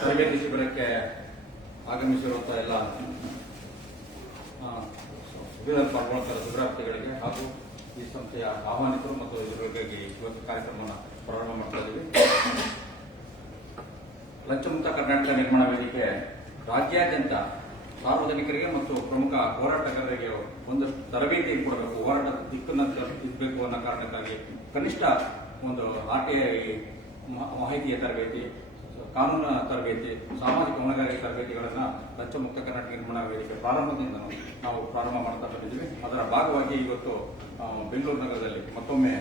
ತರಬೇತಿ ಶಿಬಿರಕ್ಕೆ ಆಗಮಿಸಿರುವಂತಹ ಎಲ್ಲ ಶಿಬಿರದಲ್ಲಿ ಪಾಲ್ಗೊಳ್ಳುತ್ತಿರುವ ಶಿಬಿರಾರ್ಥಿಗಳಿಗೆ ಹಾಗೂ ಈ ಸಂಸ್ಥೆಯ ಆಹ್ವಾನಿತರು ಮತ್ತು ಇದರಿಗಾಗಿ ಇವತ್ತು ಕಾರ್ಯಕ್ರಮವನ್ನು ಪ್ರಾರಂಭ ಮಾಡ್ತಾ ಇದ್ದೀವಿ. ಲಂಚಮುಕ್ತ ಕರ್ನಾಟಕ ನಿರ್ಮಾಣ ವೇದಿಕೆ ರಾಜ್ಯಾದ್ಯಂತ ಸಾರ್ವಜನಿಕರಿಗೆ ಮತ್ತು ಪ್ರಮುಖ ಹೋರಾಟಗಾರರಿಗೆ ಒಂದಷ್ಟು ತರಬೇತಿ ಕೊಡಬೇಕು, ಹೋರಾಟದ ದಿಕ್ಕನ್ನು ತಿದ್ದಬೇಕು ಅನ್ನೋ ಕಾರಣಕ್ಕಾಗಿ ಕನಿಷ್ಠ ಒಂದು RTI ಮಾಹಿತಿಯ ತರಬೇತಿ, ಕಾನೂನು ತರಬೇತಿ, ಸಾಮಾಜಿಕ ಹೊಣೆಗಾರಿಕೆ ತರಬೇತಿಗಳನ್ನು ಲಂಚಮುಕ್ತ ಕರ್ನಾಟಕ ನಿರ್ಮಾಣ ವೇದಿಕೆ ಪ್ರಾರಂಭದಿಂದ ನಾವು ಪ್ರಾರಂಭ ಮಾಡ್ತಾ ಬಂದಿದ್ದೀವಿ. ಅದರ ಭಾಗವಾಗಿ ಇವತ್ತು ಬೆಂಗಳೂರು ನಗರದಲ್ಲಿ ಮತ್ತೊಮ್ಮೆ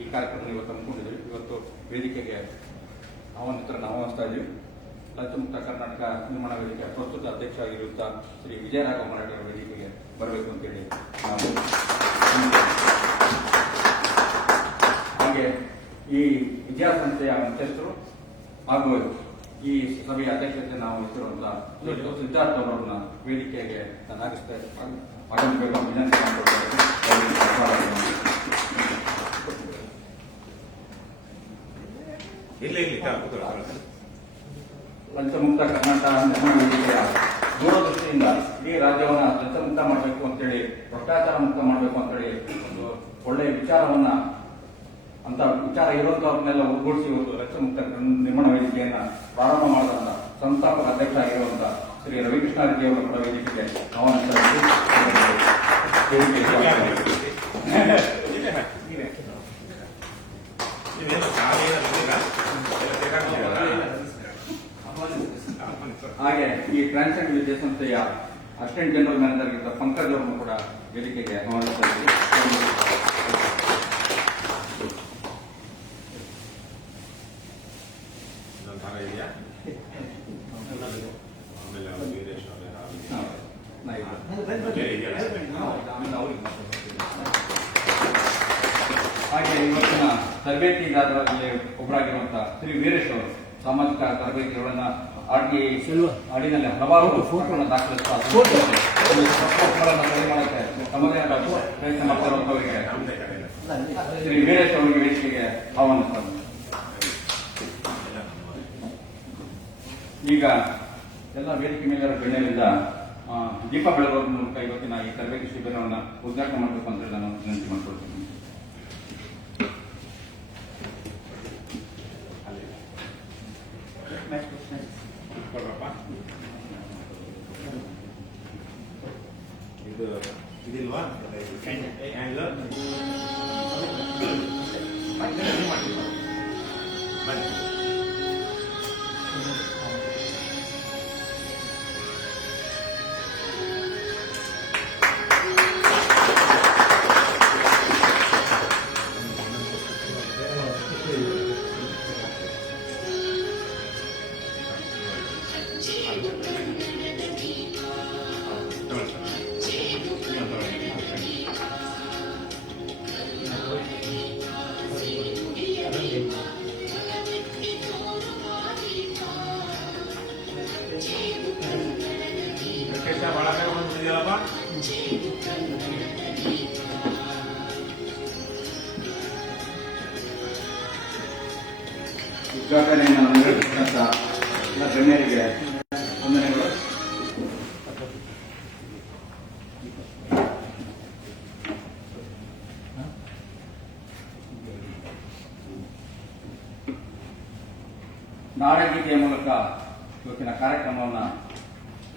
ಈ ಕಾರ್ಯಕ್ರಮ ಇವತ್ತು ಹಮ್ಮಿಕೊಂಡಿದ್ದೀವಿ. ಇವತ್ತು ವೇದಿಕೆಗೆ ಆಹ್ವಾನಿತರನ್ನು ಆಹ್ವಾನಿಸ್ತಾ ಇದ್ದೀವಿ. ಲಂಚಮುಕ್ತ ಕರ್ನಾಟಕ ನಿರ್ಮಾಣ ವೇದಿಕೆ ಪ್ರಸ್ತುತ ಅಧ್ಯಕ್ಷ ಆಗಿರುವಂತಹ ಶ್ರೀ ವಿಜಯರಾಘವ ಮರಾಠಿ ಅವರ ವೇದಿಕೆಗೆ ಬರಬೇಕು ಅಂತೇಳಿ ನಾವು ಹಾಗೆ ಈ ವಿದ್ಯಾಸಂಸ್ಥೆಯ ಮುಖ್ಯಸ್ಥರು ಹಾಗೂ ಈ ಸಭೆಯ ಅಧ್ಯಕ್ಷತೆ ನಾವು ಇಟ್ಟಿರುವಂತಹ ಸಿದ್ಧಾರ್ಥ ಅವರನ್ನ ವೇದಿಕೆಗೆ ಆಗಮಿಸಬೇಕು ವಿನಂತಿ ಲಂಚಮುಕ್ತ ಕರ್ನಾಟಕ ನಿರ್ಮಾಣ ವೇದಿಕೆಯ ದೂರದೃಷ್ಟಿಯಿಂದ ಇಡೀ ರಾಜ್ಯವನ್ನು ಲಂಚಮುಕ್ತ ಮಾಡಬೇಕು ಅಂತೇಳಿ, ಭ್ರಷ್ಟಾಚಾರ ಮುಕ್ತ ಮಾಡಬೇಕು ಅಂತೇಳಿ ಒಂದು ಒಳ್ಳೆಯ ವಿಚಾರವನ್ನ ಅಂತ ವಿಚಾರ ಇರುವಂತವ್ರನ್ನೆಲ್ಲ ಒಗ್ಗೂಡಿಸಿ ಇವತ್ತು ಲಂಚಮುಕ್ತ ನಿರ್ಮಾಣ ವೇದಿಕೆಯನ್ನ ಪ್ರಾರಂಭ ಮಾಡಿದ ಸಂಸ್ಥಾಪಕ ಅಧ್ಯಕ್ಷ ಆಗಿರುವಂತಹ ಶ್ರೀ ರವಿಕೃಷ್ಣ ರೆಡ್ಡಿ ಅವರ ಕೂಡ ವೇದಿಕೆಗೆ ಹಾಗೆ ಈ ಟ್ರಾನ್ಸೆಂಡ್ ವಿದ್ಯಾಸಂಸ್ಥೆಯ ಅಸಿಸ್ಟೆಂಟ್ ಜನರಲ್ ಮ್ಯಾನೇಜರ್ ಆಗಿದ್ದ ಪಂಕಜ್ ಅವರನ್ನು ಕೂಡ ವೇದಿಕೆಗೆ ಆಹ್ವಾನಿಸ್ತಾ ಇದ್ದೀವಿ. ಹಾಗೆ ಇವತ್ತಿನ ತರಬೇತಿದಾರರಲ್ಲಿ ಒಬ್ಬರಾಗಿರುವಂತಹ ಶ್ರೀ ವೀರೇಶ್ ಅವರು ಸಾಮಾಜಿಕ ತರಬೇತಿಗಳನ್ನ RTI ಅಡಿನಲ್ಲಿ ಹಲವಾರು ಫೋಟೋಗಳನ್ನು ದಾಖಲಿಸುತ್ತಾ ಸರಿ ಮಾಡಕ್ಕೆ ತಮ್ಮದೇ ಆದ ಪ್ರಯತ್ನ ಮಾಡ್ತಿರುವಂತವರಿಗೆ ಶ್ರೀ ವೀರೇಶ್ ಅವರಿಗೆ ವೇದಿಕೆಗೆ ಆಹ್ವಾನಿಸ್ತಾರೆ. ಈಗ ಎಲ್ಲ ವೇದಿಕೆ ಮೇಲಿರೋ ಗಣ್ಯರಿಂದ ದೀಪ ಬೆಳಗೋದ್ರ ಮೂಲಕ ಇವತ್ತಿನ ಈ ತರಬೇತಿ ಶಿಬಿರವನ್ನು ಉದ್ಘಾಟನೆ ಮಾಡಬೇಕು ಅಂತ ನಾನು ವಿನಂತಿ ಮಾಡಿಕೊಳ್ತೀನಿ. ಇದಿಲ್ವಾ ಉದ್ಘಾಟನೆಯನ್ನು ನೆರವೇರಿಸಿದಂತ ಎಲ್ಲ ಗಣ್ಯರಿಗೆ ವಂದನೆಗಳು. ನಾಡಗೀತೆಯ ಮೂಲಕ ಇವತ್ತಿನ ಕಾರ್ಯಕ್ರಮವನ್ನು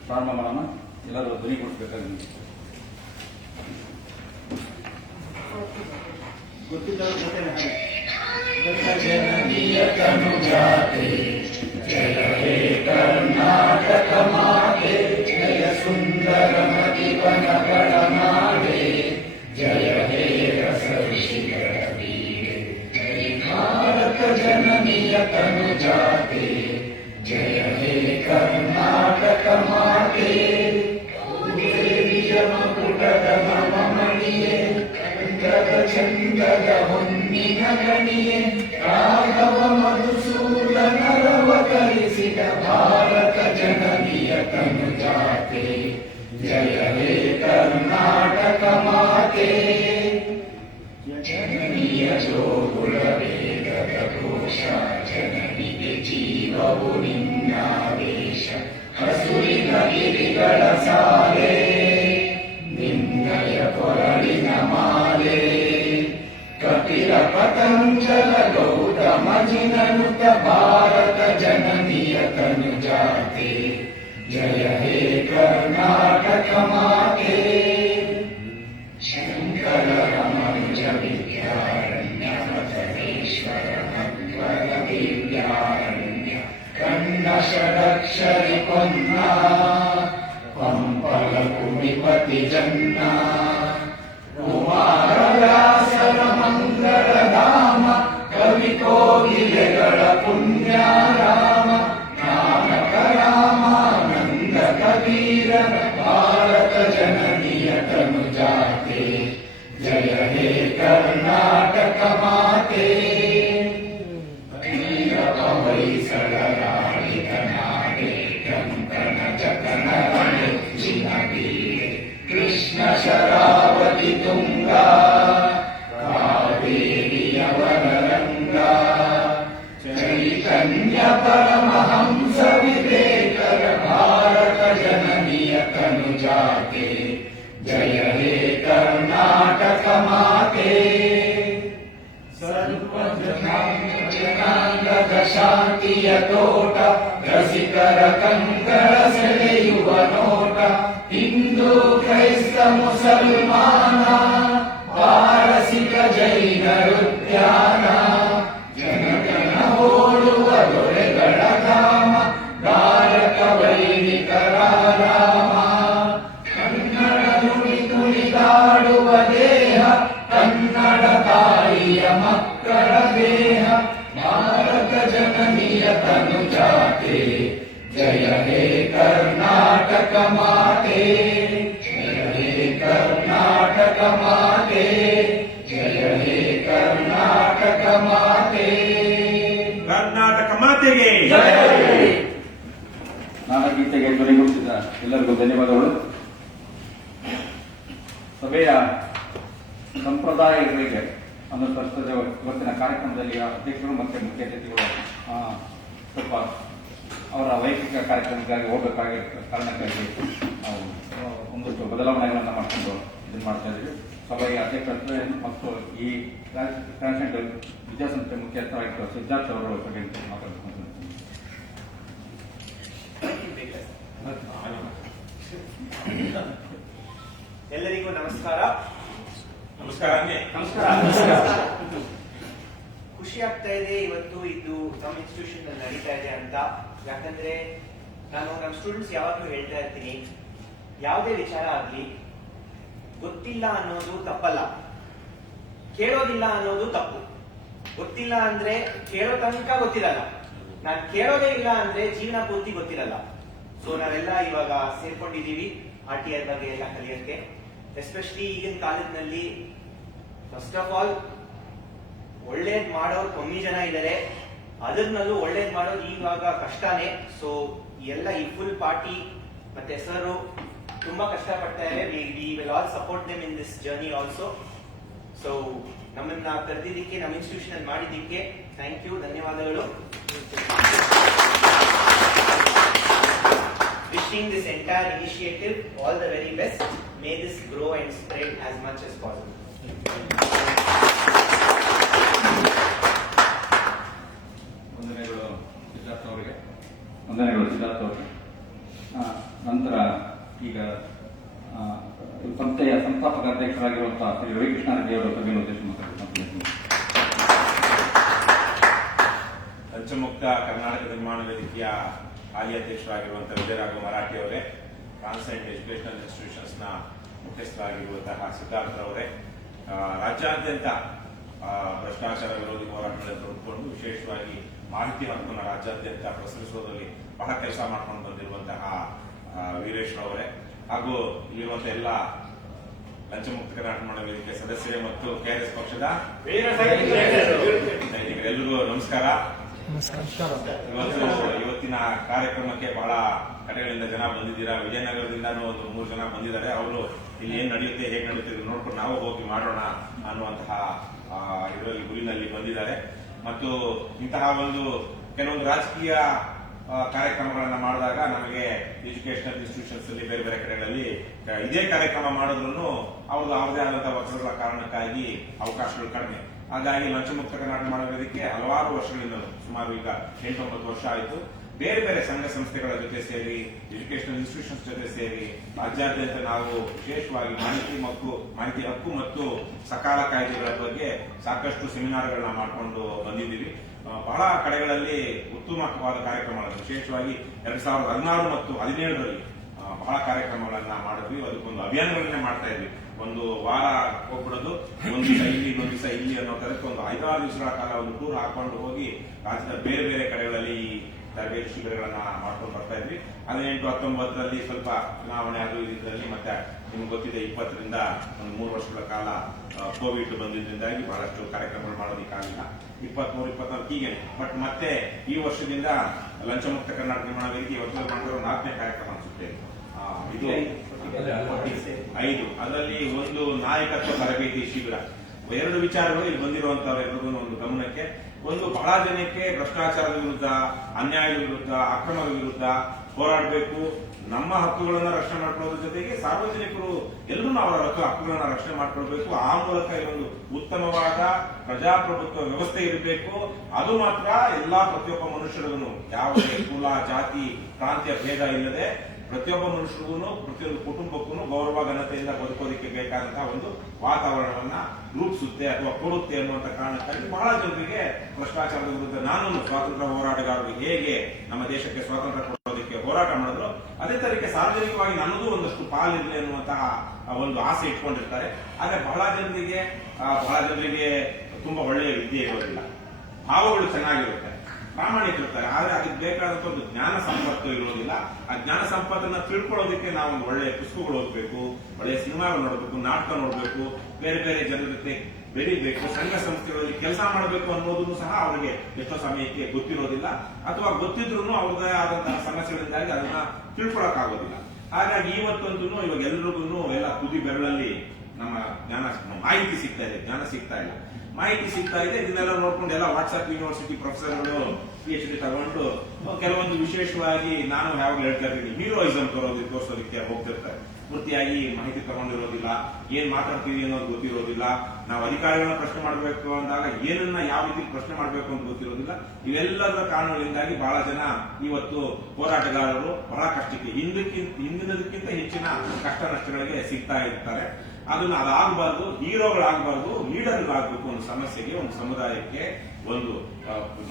ಪ್ರಾರಂಭ ಮಾಡೋಣ. ಎಲ್ಲರೂ ಧ್ವನಿಗೊಳಿಸಬೇಕಾಗಿ ಗೊತ್ತಿದ್ದವರು ಜೊತೆ जननीय तनु जाते जय हे कर्नाटक माते, जय सुंदर मदिवन गणनाडे, जय हे रस ऋषिकर वीरे, जय भारत जननीय तनु जाते जय हे कर्नाटक माते, मकुटद मममणिये ಕಂಠದ ಚಂದದ ಹೊನ್ನಿನ ಗಣಿಯೇ, ರಾಘವ ಮಧುಸೂದನರವತರಿಸಿದ ಭಾರತ ಜನನಿಯ ತನು ಜಾತೆ, ಜಯ ಹೇ ಕರ್ನಾಟಕ ಮಾತೆ, ಜನನಿಯ ಜೋಗುಳ ವೇಗದ ಘೋಷ ಜನನಿಗೆ ಜೀವ ದೈವವು ನಿನ್ನಾದೇಶ ಹಸುರಿನ ಗಿರಿಗಳ ಸಾಲೆ ನಿನ್ನಯ ಕೊರಳಿನ ಮಾಲೆ ಕಪಿಲ ಪತಂಜಲ ಗೌತಮ ಜಿನನುತ ಭಾರತ ಜನನಿಯ ತನುಜಾತೆ ಜಯ ಹೇ ಕರ್ನಾಟಕ ಮಾತೆ ಶಂಕರ ರಮನುಜ ವಿದ್ಯಾರಣ್ಯ ಮಧರೇಶ್ವರ ಮಧ್ವರ ದಿವ್ಯಾರಣ್ಯ ಕಣ್ಣ ಷಡಕ್ಷರಿ ಪೊನ್ನ ಪಂಪಲ ಕುಮಿಪತಿ ಜನ್ನ ಕುಮಾರ ವ್ಯಾಸರ ಮಂಗಳ ಧಾಮ ಕವಿ ಕೋಗಿಲೆಗಳ ಪುಣ್ಯಾರಾಮ ನಾನಕ ರಾಮಾನಂದ ಕಬೀರನ ಭಾರತ ಜನನಿಯ ತನುಜಾತೆ ಜಯ ಹೇ ಕರ್ನಾಟಕ ಮಾತೆ ವೀರಪ ಹೊಯ್ಸಳ ರಾಣಿತ ನಾಡೆ ಕಂಕಣ ಜಕನ ಮೆಚ್ಚಿನ ಬೀಡೆ ಕೃಷ್ಣ ಶರಾವತಿ ತುಂಗ ಕಾವೇರಿಯವರ ರಂಗ ಚೈತನ್ಯ ಪರಮಹಂಸ ವಿವೇಕರ ಭಾರತ ಜನನಿಯ ತನುಜಾತೆ ಜಯ ಹೇ ಕರ್ನಾಟಕ ಮಾತೆ ಸರ್ವಜನಾಂಗದ ಶಾಂತಿಯ ತೋಟ ರಸಿಕರ ಕಂಕರ ಸೆಳೆಯುವ ನೋಟ ಹಿಂದೂ ಕ್ರೈಸ್ತ ಮುಸಲ್ಮಾನ ಪಾರಸಿಕ ಜೈನರು ಧ್ಯಾನ ಜನಗಣ ಓಡುವ ದೊರೆಗಳ ಧಾಮ ಗಾಯಕ ವೈಣಿಕರ ರಾಮ ಕನ್ನಡ ನುಡಿ ತುಳಿದಾಡುವ ದೇಹ ಕನ್ನಡ ತಾಯಿಯ ಮಕ್ಕಳ ದೇಹ ಭಾರತ ಜನನಿಯ ತನುಜಾತೆ ಜಯ ಹೇ ಕರ್ನಾಟಕ ಮಾತೆ ಜಯ ಹೇ ಕರ್ನಾಟಕ ಮಾತೆ ಜಯ ಹೇ ಕರ್ನಾಟಕ ಮಾತೆ ಕರ್ನಾಟಕ ಮಾತೆಗೆ ನಾಡಗೀತೆಗೆ ಧ್ವನಿಗೂಡಿಸಿದ ಎಲ್ಲರಿಗೂ ಧನ್ಯವಾದಗಳು. ಸಭೆಯ ಸಂಪ್ರದಾಯಗಳಿಗೆ ಅನುಸರಿಸಿದ ಇವತ್ತಿನ ಕಾರ್ಯಕ್ರಮದಲ್ಲಿ ಅಧ್ಯಕ್ಷರು ಮತ್ತು ಮುಖ್ಯ ಅತಿಥಿಗಳು ಸ್ವಲ್ಪ ಅವರ ವೈಯಕ್ತಿಕ ಕಾರ್ಯಕ್ರಮಕ್ಕಾಗಿ ಹೋಗಬೇಕಾಗಿರೋ ಕಾರಣಕ್ಕಾಗಿ ನಾವು ಒಂದಷ್ಟು ಬದಲಾವಣೆಗಳನ್ನು ಮಾಡಿಕೊಂಡು ಇದನ್ನು ಮಾಡ್ತಾ ಇದ್ದೀವಿ. ಸಭೆಯ ಅಧ್ಯಕ್ಷರು ಮತ್ತು ಈ ಟ್ರಾನ್ಸ್ಜೆಂಡರ್ ವಿದ್ಯಾಸಂಸ್ಥೆ ಮುಖ್ಯಸ್ಥರಾಗಿರುವ ಸಿದ್ಧಾರ್ಥ ಅವರ ಬಗ್ಗೆ ಮಾತಾಡಬೇಕು. ಎಲ್ಲರಿಗೂ ನಮಸ್ಕಾರ. ನಮಸ್ಕಾರ. ಖುಷಿ ಆಗ್ತಾ ಇದೆ ಇವತ್ತು ಇದು ನಮ್ಮ ಇನ್ಸ್ಟಿಟ್ಯೂಷನ್ ನಡೀತಾ ಇದೆ ಅಂತ. ಯಾಕಂದ್ರೆ ನಾನು ನಮ್ಮ ಸ್ಟೂಡೆಂಟ್ಸ್ ಯಾವಾಗಲೂ ಹೇಳ್ತಾ ಇರ್ತೀನಿ, ಯಾವುದೇ ವಿಚಾರ ಆಗ್ಲಿ ಗೊತ್ತಿಲ್ಲ ಅನ್ನೋದು ತಪ್ಪಲ್ಲ, ಕೇಳೋದಿಲ್ಲ ಅನ್ನೋದು ತಪ್ಪು. ಗೊತ್ತಿಲ್ಲ ಅಂದ್ರೆ ಕೇಳೋ ತನಕ ಗೊತ್ತಿರಲ್ಲ, ನಾನು ಕೇಳೋದೇ ಇಲ್ಲ ಅಂದ್ರೆ ಜೀವನ ಪೂರ್ತಿ ಗೊತ್ತಿರಲ್ಲ. ಸೊ ನಾವೆಲ್ಲ ಇವಾಗ ಸೇರ್ಕೊಂಡಿದೀವಿ RTI ಬಗ್ಗೆ ಎಲ್ಲ ಕಲಿಯೋಕ್ಕೆ. ಎಸ್ಪೆಷಲಿ ಈಗಿನ ಕಾಲದಲ್ಲಿ ಫಸ್ಟ್ ಆಫ್ ಆಲ್ ಒಳ್ಳೇದ್ ಮಾಡೋರು ಕಮ್ಮಿ ಜನ ಇದ್ದಾರೆ, ಅದನ್ನಲ್ಲೂ ಒಳ್ಳೇದ್ ಮಾಡೋದು ಇವಾಗ ಕಷ್ಟನೇ. ಸೊ ಎಲ್ಲ ಈ ಫುಲ್ ಪಾರ್ಟಿ ಮತ್ತೆ ಸರ್ ತುಂಬಾ ಕಷ್ಟ ಪಡ್ತಾ ಇದ್ದಾರೆ. We will all support them in this journey also. So ನಮ್ಮನ್ನ ಕರೆದಿದ್ದಕ್ಕೆ, ನಮ್ಮ ಇನ್ಸ್ಟಿಟ್ಯೂಷನ್ ಅಲ್ಲಿ ಮಾಡಿದ್ದಕ್ಕೆ ಥ್ಯಾಂಕ್ ಯು, ಧನ್ಯವಾದಗಳು. Wishing this entire initiative all the very best. May this grow and spread as much as possible. ವಂದನೆಗಳು ಸಿದ್ಧಾರ್ಥ ಅವರಿಗೆ. ನಂತರ ಈಗ ಸಂಸ್ಥೆಯ ಸಂಸ್ಥಾಪಕ ಅಧ್ಯಕ್ಷರಾಗಿರುವಂತಹ ಶ್ರೀ ರವಿಕೃಷ್ಣ ರೆಡ್ಡಿ ಅವರ ಸಭೆಯನ್ನು ಉದ್ದೇಶಿಸಿ ಮಾತಾಡ್ತೀನಿ. ಪಂಚಮುಕ್ತ ಕರ್ನಾಟಕ ನಿರ್ಮಾಣ ವೇದಿಕೆಯ ಹಾಲಿ ಅಧ್ಯಕ್ಷರಾಗಿರುವಂತಹ ವಿಜಯರಾಘವ ಮರಾಠಿ ಅವರೇ, ಟ್ರಾನ್ಸ್ಜೆಂಡರ್ ಎಜುಕೇಶನಲ್ ಇನ್ಸ್ಟಿಟ್ಯೂಷನ್ಸ್ ನ ಮುಖ್ಯಸ್ಥರಾಗಿರುವಂತಹ ಸಿದ್ಧಾರ್ಥ ಅವರೇ, ರಾಜ್ಯಾದ್ಯಂತ ಭ್ರಷ್ಟಾಚಾರ ವಿರೋಧಿ ಹೋರಾಟಗಳಲ್ಲಿ ತೊಡಗಿಕೊಂಡು ವಿಶೇಷವಾಗಿ ಮಾಹಿತಿ ಹಕ್ಕನ್ನು ರಾಜ್ಯಾದ್ಯಂತ ಪ್ರಸರಿಸುವುದರಲ್ಲಿ ಬಹಳ ಕೆಲಸ ಮಾಡ್ಕೊಂಡು ಬಂದಿರುವಂತಹ ವೀರೇಶ್ ಅವರೇ, ಹಾಗೂ ಇಲ್ಲಿರುವಂತಹ ಎಲ್ಲ ಪಂಚಮುಕ್ತ ಕರ್ನಾಟಕ ನಿರ್ಮಾಣ ವೇದಿಕೆ ಸದಸ್ಯರೇ ಮತ್ತು KRS ಪಕ್ಷದ ಸೈನಿಕರೆಲ್ಲರಿಗೂ ನಮಸ್ಕಾರ. ಇವತ್ತಿನ ಕಾರ್ಯಕ್ರಮಕ್ಕೆ ಬಹಳ ಕಡೆಗಳಿಂದ ಜನ ಬಂದಿದ್ದೀರಾ. ವಿಜಯನಗರದಿಂದ ಒಂದು 3 ಜನ ಬಂದಿದ್ದಾರೆ. ಅವರು ಇಲ್ಲಿ ಏನ್ ನಡೆಯುತ್ತೆ, ಹೇಗೆ ನಡೆಯುತ್ತೆ ನೋಡ್ಕೊಂಡು ನಾವು ಹೋಗಿ ಮಾಡೋಣ ಅನ್ನುವಂತಹ ಇದರಲ್ಲಿ ಗುರಿನಲ್ಲಿ ಬಂದಿದ್ದಾರೆ. ಮತ್ತು ಇಂತಹ ಒಂದು ಕೆಲವೊಂದು ರಾಜಕೀಯ ಕಾರ್ಯಕ್ರಮಗಳನ್ನ ಮಾಡಿದಾಗ ನಮಗೆ ಎಜುಕೇಶನಲ್ ಇನ್ಸ್ಟಿಟ್ಯೂಷನ್ಸ್ ಅಲ್ಲಿ ಬೇರೆ ಬೇರೆ ಕಡೆಗಳಲ್ಲಿ ಇದೇ ಕಾರ್ಯಕ್ರಮ ಮಾಡಿದ್ರು ಅವ್ರದೇ ಆದಂತಹ ಒತ್ತಡಗಳ ಕಾರಣಕ್ಕಾಗಿ ಅವಕಾಶಗಳು ಕಡಿಮೆ. ಹಾಗಾಗಿ ಲಂಚಮುಕ್ತ ಕರ್ನಾಟಕ ಮಾಡೋದಕ್ಕೆ ಹಲವಾರು ವರ್ಷಗಳಿಂದ, ಸುಮಾರು ಈಗ 8-9 ವರ್ಷ ಆಯಿತು, ಬೇರೆ ಬೇರೆ ಸಂಘ ಸಂಸ್ಥೆಗಳ ಜೊತೆ ಸೇರಿ, ಎಜುಕೇಶನಲ್ ಇನ್ಸ್ಟಿಟ್ಯೂಷನ್ಸ್ ಜೊತೆ ಸೇರಿ ರಾಜ್ಯಾದ್ಯಂತ ನಾವು ವಿಶೇಷವಾಗಿ ಮಾಹಿತಿ ಹಕ್ಕು ಮತ್ತು ಸಕಾಲ ಕಾಯ್ದೆಗಳ ಬಗ್ಗೆ ಸಾಕಷ್ಟು ಸೆಮಿನಾರ್ಗಳನ್ನ ಮಾಡಿಕೊಂಡು ಬಂದಿದ್ದೀವಿ. ಬಹಳ ಕಡೆಗಳಲ್ಲಿ ಉತ್ತಮವಾದ ಕಾರ್ಯಕ್ರಮಗಳನ್ನು, ವಿಶೇಷವಾಗಿ 2016 ಮತ್ತು 2017ರಲ್ಲಿ ಬಹಳ ಕಾರ್ಯಕ್ರಮಗಳನ್ನ ಮಾಡಿದ್ವಿ. ಅದಕ್ಕೊಂದು ಅಭಿಯಾನಗಳನ್ನೇ ಮಾಡ್ತಾ ಇದ್ವಿ. ಒಂದು ವಾರ ಹೋಗ್ಬಿಡೋದು, ಒಂದು ದಿವಸ ಇಲ್ಲಿ, ಇನ್ನೊಂದು ದಿವಸ ಇಲ್ಲಿ ಅನ್ನೋ ತರಕ್ಕೆ ಒಂದು 5-6 ದಿವಸಗಳ ಕಾಲ ಒಂದು ಟೂರ್ ಹಾಕೊಂಡು ಹೋಗಿ ರಾಜ್ಯದ ಬೇರೆ ಬೇರೆ ಕಡೆಗಳಲ್ಲಿ ತರಬೇತಿ ಶಿಬಿರಗಳನ್ನ ಮಾಡ್ಕೊಂಡು ಬರ್ತಾ ಇದ್ವಿ. 18-19ರಲ್ಲಿ ಸ್ವಲ್ಪ ಚುನಾವಣೆ ಅದು ಇದರಲ್ಲಿ, ಮತ್ತೆ ನಿಮ್ಗೆ ಗೊತ್ತಿದೆ 20ರಿಂದ ಒಂದು 3 ವರ್ಷಗಳ ಕಾಲ ಕೋವಿಡ್ ಬಂದಿದ್ದರಿಂದಾಗಿ ಬಹಳಷ್ಟು ಕಾರ್ಯಕ್ರಮಗಳು ಮಾಡೋದಕ್ಕಾಗಿಲ್ಲ. 23-24 ಹೀಗೆ. ಬಟ್ ಮತ್ತೆ ಈ ವರ್ಷದಿಂದ ಲಂಚಮುಕ್ತ ಕರ್ನಾಟಕ ನಿರ್ಮಾಣ ವೇದಿಕೆ ಇವತ್ತು ಮಾಡಿರೋ 4ನೇ ಕಾರ್ಯಕ್ರಮ ಅನ್ಸುತ್ತೆ. ಇದು 5. ಅದರಲ್ಲಿ ಒಂದು ನಾಯಕತ್ವ ತರಬೇತಿ ಶಿಬಿರ. 2 ವಿಚಾರಗಳು ಇಲ್ಲಿ ಬಂದಿರುವಂತವ್ರೆಲ್ಲರಿಗೂ ಒಂದು ಗಮನಕ್ಕೆ. ಒಂದು, ಬಹಳ ಜನಕ್ಕೆ ಭ್ರಷ್ಟಾಚಾರದ ವಿರುದ್ಧ, ಅನ್ಯಾಯದ ವಿರುದ್ಧ, ಅಕ್ರಮದ ವಿರುದ್ಧ ಹೋರಾಡಬೇಕು, ನಮ್ಮ ಹಕ್ಕುಗಳನ್ನ ರಕ್ಷಣೆ ಮಾಡ್ಕೊಳ್ಳೋದ್ರ ಜೊತೆಗೆ ಸಾರ್ವಜನಿಕರು ಎಲ್ಲರೂ ಅವರ ಹಕ್ಕುಗಳನ್ನ ರಕ್ಷಣೆ ಮಾಡ್ಕೊಳ್ಬೇಕು. ಆ ಮೂಲಕ ಇದೊಂದು ಉತ್ತಮವಾದ ಪ್ರಜಾಪ್ರಭುತ್ವ ವ್ಯವಸ್ಥೆ ಇರಬೇಕು. ಅದು ಮಾತ್ರ ಎಲ್ಲಾ ಪ್ರತಿಯೊಬ್ಬ ಮನುಷ್ಯರಿಗೂ ಯಾವುದೇ ಕುಲ, ಜಾತಿ, ಪ್ರಾಂತ್ಯ ಭೇದ ಇಲ್ಲದೆ ಪ್ರತಿಯೊಬ್ಬ ಮನುಷ್ಯರಿಗೂ, ಪ್ರತಿಯೊಂದು ಕುಟುಂಬಕ್ಕೂ ಗೌರವ ಘನತೆಯಿಂದ ಬದುಕೋದಕ್ಕೆ ಬೇಕಾದಂತಹ ಒಂದು ವಾತಾವರಣವನ್ನ ರೂಪಿಸುತ್ತೆ ಅಥವಾ ಕೊಡುತ್ತೆ ಅನ್ನುವಂತ ಕಾರಣಕ್ಕಾಗಿ ಬಹಳ ಜನರಿಗೆ ಭ್ರಷ್ಟಾಚಾರದ ವಿರುದ್ಧ, ನಾನು ಸ್ವಾತಂತ್ರ್ಯ ಹೋರಾಟಗಾರರು ಹೇಗೆ ನಮ್ಮ ದೇಶಕ್ಕೆ ಸ್ವಾತಂತ್ರ್ಯ ಕೊಡೋದಕ್ಕೆ ಹೋರಾಟ ಮಾಡಿದ್ರು, ಅದೇ ತರಕ್ಕೆ ಸಾರ್ವಜನಿಕವಾಗಿ ನನ್ನದು ಒಂದಷ್ಟು ಪಾಲಿರಲಿ ಅನ್ನುವಂತಹ ಒಂದು ಆಸೆ ಇಟ್ಕೊಂಡಿರ್ತಾರೆ. ಆದ್ರೆ ಬಹಳ ಜನರಿಗೆ ತುಂಬಾ ಒಳ್ಳೆಯ ವಿದ್ಯೆ ಇರೋದಿಲ್ಲ, ಭಾವಗಳು ಚೆನ್ನಾಗಿರುತ್ತೆ, ಪ್ರಾಮಾಣಿಕರಿರ್ತಾರೆ. ಆದ್ರೆ ಅದಕ್ಕೆ ಬೇಕಾದಂತ ಒಂದು ಜ್ಞಾನ ಸಂಪತ್ತು ಇರೋದಿಲ್ಲ. ಆ ಜ್ಞಾನ ಸಂಪತ್ತನ್ನ ತಿಳ್ಕೊಳ್ಳೋದಕ್ಕೆ ನಾವು ಒಂದು ಒಳ್ಳೆಯ ಪುಸ್ತಕಗಳು ಓದಬೇಕು, ಒಳ್ಳೆಯ ಸಿನಿಮಾಗಳು ನೋಡಬೇಕು, ನಾಟಕ ನೋಡಬೇಕು, ಬೇರೆ ಬೇರೆ ಜನರ ಜೊತೆ ಬೆರೀಬೇಕು, ಸಂಘ ಸಂಸ್ಥೆಗಳಲ್ಲಿ ಕೆಲಸ ಮಾಡಬೇಕು ಅನ್ನೋದನ್ನು ಸಹ ಅವರಿಗೆ ಎಷ್ಟೋ ಸಮಯಕ್ಕೆ ಗೊತ್ತಿರೋದಿಲ್ಲ, ಅಥವಾ ಗೊತ್ತಿದ್ರು ಅವ್ರದೇ ಆದಂತಹ ಸಮಸ್ಯೆಗಳಿಂದಾಗಿ ಅದನ್ನ ತಿಳ್ಕೊಳಕ್ಕಾಗೋದಿಲ್ಲ. ಹಾಗಾಗಿ ಇವತ್ತಂತೂ ಇವಾಗ ಎಲ್ರಿಗೂ ಎಲ್ಲ ತುದಿ ಬೆರಳಲ್ಲಿ ನಮ್ಮ ಮಾಹಿತಿ ಸಿಗ್ತಾ ಇದೆ, ಜ್ಞಾನ ಸಿಗ್ತಾ ಇಲ್ಲ, ಮಾಹಿತಿ ಸಿಗ್ತಾ ಇದೆ. ಇದನ್ನೆಲ್ಲ ನೋಡ್ಕೊಂಡು ಎಲ್ಲ ವಾಟ್ಸ್ಆಪ್ ಯೂನಿವರ್ಸಿಟಿ ಪ್ರೊಫೆಸರ್ಗಳು PhD ತಗೊಂಡು ಕೆಲವೊಂದು ವಿಶೇಷವಾಗಿ ನಾನು ಯಾವಾಗಲೂ ಹೇಳ್ತಾ ಇದ್ದೀನಿ, ಹೀರೋಯಿಸಂ ತೋರಿಸೋದಕ್ಕೆ ಹೋಗ್ತಿರ್ತಾರೆ. ಪೂರ್ತಿಯಾಗಿ ಮಾಹಿತಿ ತಗೊಂಡಿರೋದಿಲ್ಲ, ಏನ್ ಮಾತಾಡ್ತೀವಿ ಅನ್ನೋದು ಗೊತ್ತಿರೋದಿಲ್ಲ. ನಾವು ಅಧಿಕಾರಿಗಳನ್ನ ಪ್ರಶ್ನೆ ಮಾಡಬೇಕು ಅಂದಾಗ ಏನನ್ನ ಯಾವ ರೀತಿ ಪ್ರಶ್ನೆ ಮಾಡಬೇಕು ಅಂತ ಗೊತ್ತಿರೋದಿಲ್ಲ. ಇವೆಲ್ಲದರ ಕಾರಣಗಳಿಂದಾಗಿ ಬಹಳ ಜನ ಇವತ್ತು ಹೋರಾಟಗಾರರು ಬಹಳ ಕಷ್ಟಕ್ಕೆ, ಹಿಂದಿನದಕ್ಕಿಂತ ಹೆಚ್ಚಿನ ಕಷ್ಟ ನಷ್ಟಗಳಿಗೆ ಸಿಗ್ತಾ ಇರ್ತಾರೆ. ಅದಾಗಬಾರ್ದು, ಹೀರೋಗಳಾಗಬಾರ್ದು, ಲೀಡರ್ಗಳಾಗಬೇಕು. ಒಂದು ಸಮಸ್ಯೆಗೆ, ಒಂದು ಸಮುದಾಯಕ್ಕೆ ಒಂದು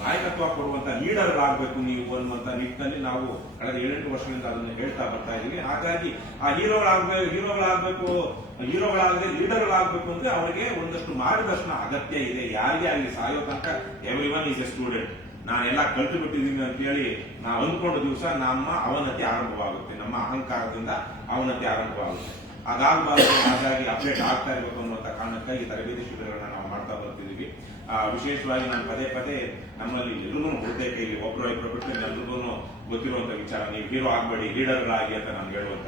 ನಾಯಕತ್ವ ಕೊಡುವಂತ ಲೀಡರ್ಗಳಾಗಬೇಕು ನೀವು ಅನ್ನುವಂತ ನಿಟ್ಟಿನಲ್ಲಿ ನಾವು ಕಳೆದ 7-8 ವರ್ಷಗಳಿಂದ ಅದನ್ನು ಹೇಳ್ತಾ ಬರ್ತಾ ಇದೀವಿ. ಹಾಗಾಗಿ ಆ ಹೀರೋಗಳಾಗದೆ ಲೀಡರ್ಗಳಾಗಬೇಕು ಅಂದ್ರೆ ಅವರಿಗೆ ಒಂದಷ್ಟು ಮಾರ್ಗದರ್ಶನ ಅಗತ್ಯ ಇದೆ. ಯಾರಿಗೆ ಆಗಲಿ ಸಾಯೋ ತನಕ ಎವ್ರಿವನ್ ಈಸ್ ಎ ಸ್ಟೂಡೆಂಟ್, ನಾನೆಲ್ಲ ಕಲ್ತು ಬಿಟ್ಟಿದ್ದೀನಿ ಅಂತ ಹೇಳಿ ನಾವು ಅಂದ್ಕೊಂಡ ದಿವಸ ನಮ್ಮ ಅವನತಿ ಆರಂಭವಾಗುತ್ತೆ, ನಮ್ಮ ಅಹಂಕಾರದಿಂದ ಅವನತಿ ಆರಂಭವಾಗುತ್ತೆ. ಅದಾಗಬಾರ್ದು. ಹಾಗಾಗಿ ಅಪ್ಡೇಟ್ ಆಗ್ತಾ ಇರಬೇಕು ಅನ್ನುವಂತ ಕಾರಣಕ್ಕಾಗಿ ತರಬೇತಿ ಶಿಬಿರಗಳನ್ನ ನಾವು ಮಾಡ್ತಾ ಬರ್ತಿದೀವಿ. ವಿಶೇಷವಾಗಿ ನಾನು ಪದೇ ನಮ್ಮಲ್ಲಿ ಎಲ್ಲರೂ ಬಹುತೇಕ ಇಲ್ಲಿ ಒಬ್ಬರು ಬಿಟ್ಟು ಎಲ್ರಿಗೂ ಗೊತ್ತಿರುವಂತ ವಿಚಾರ, ನೀವು ಹೀರೋ ಆಗ್ಬೇಡಿ, ಲೀಡರ್ಗಳಾಗಿ ಅಂತ ನಾನು ಹೇಳುವಂತ.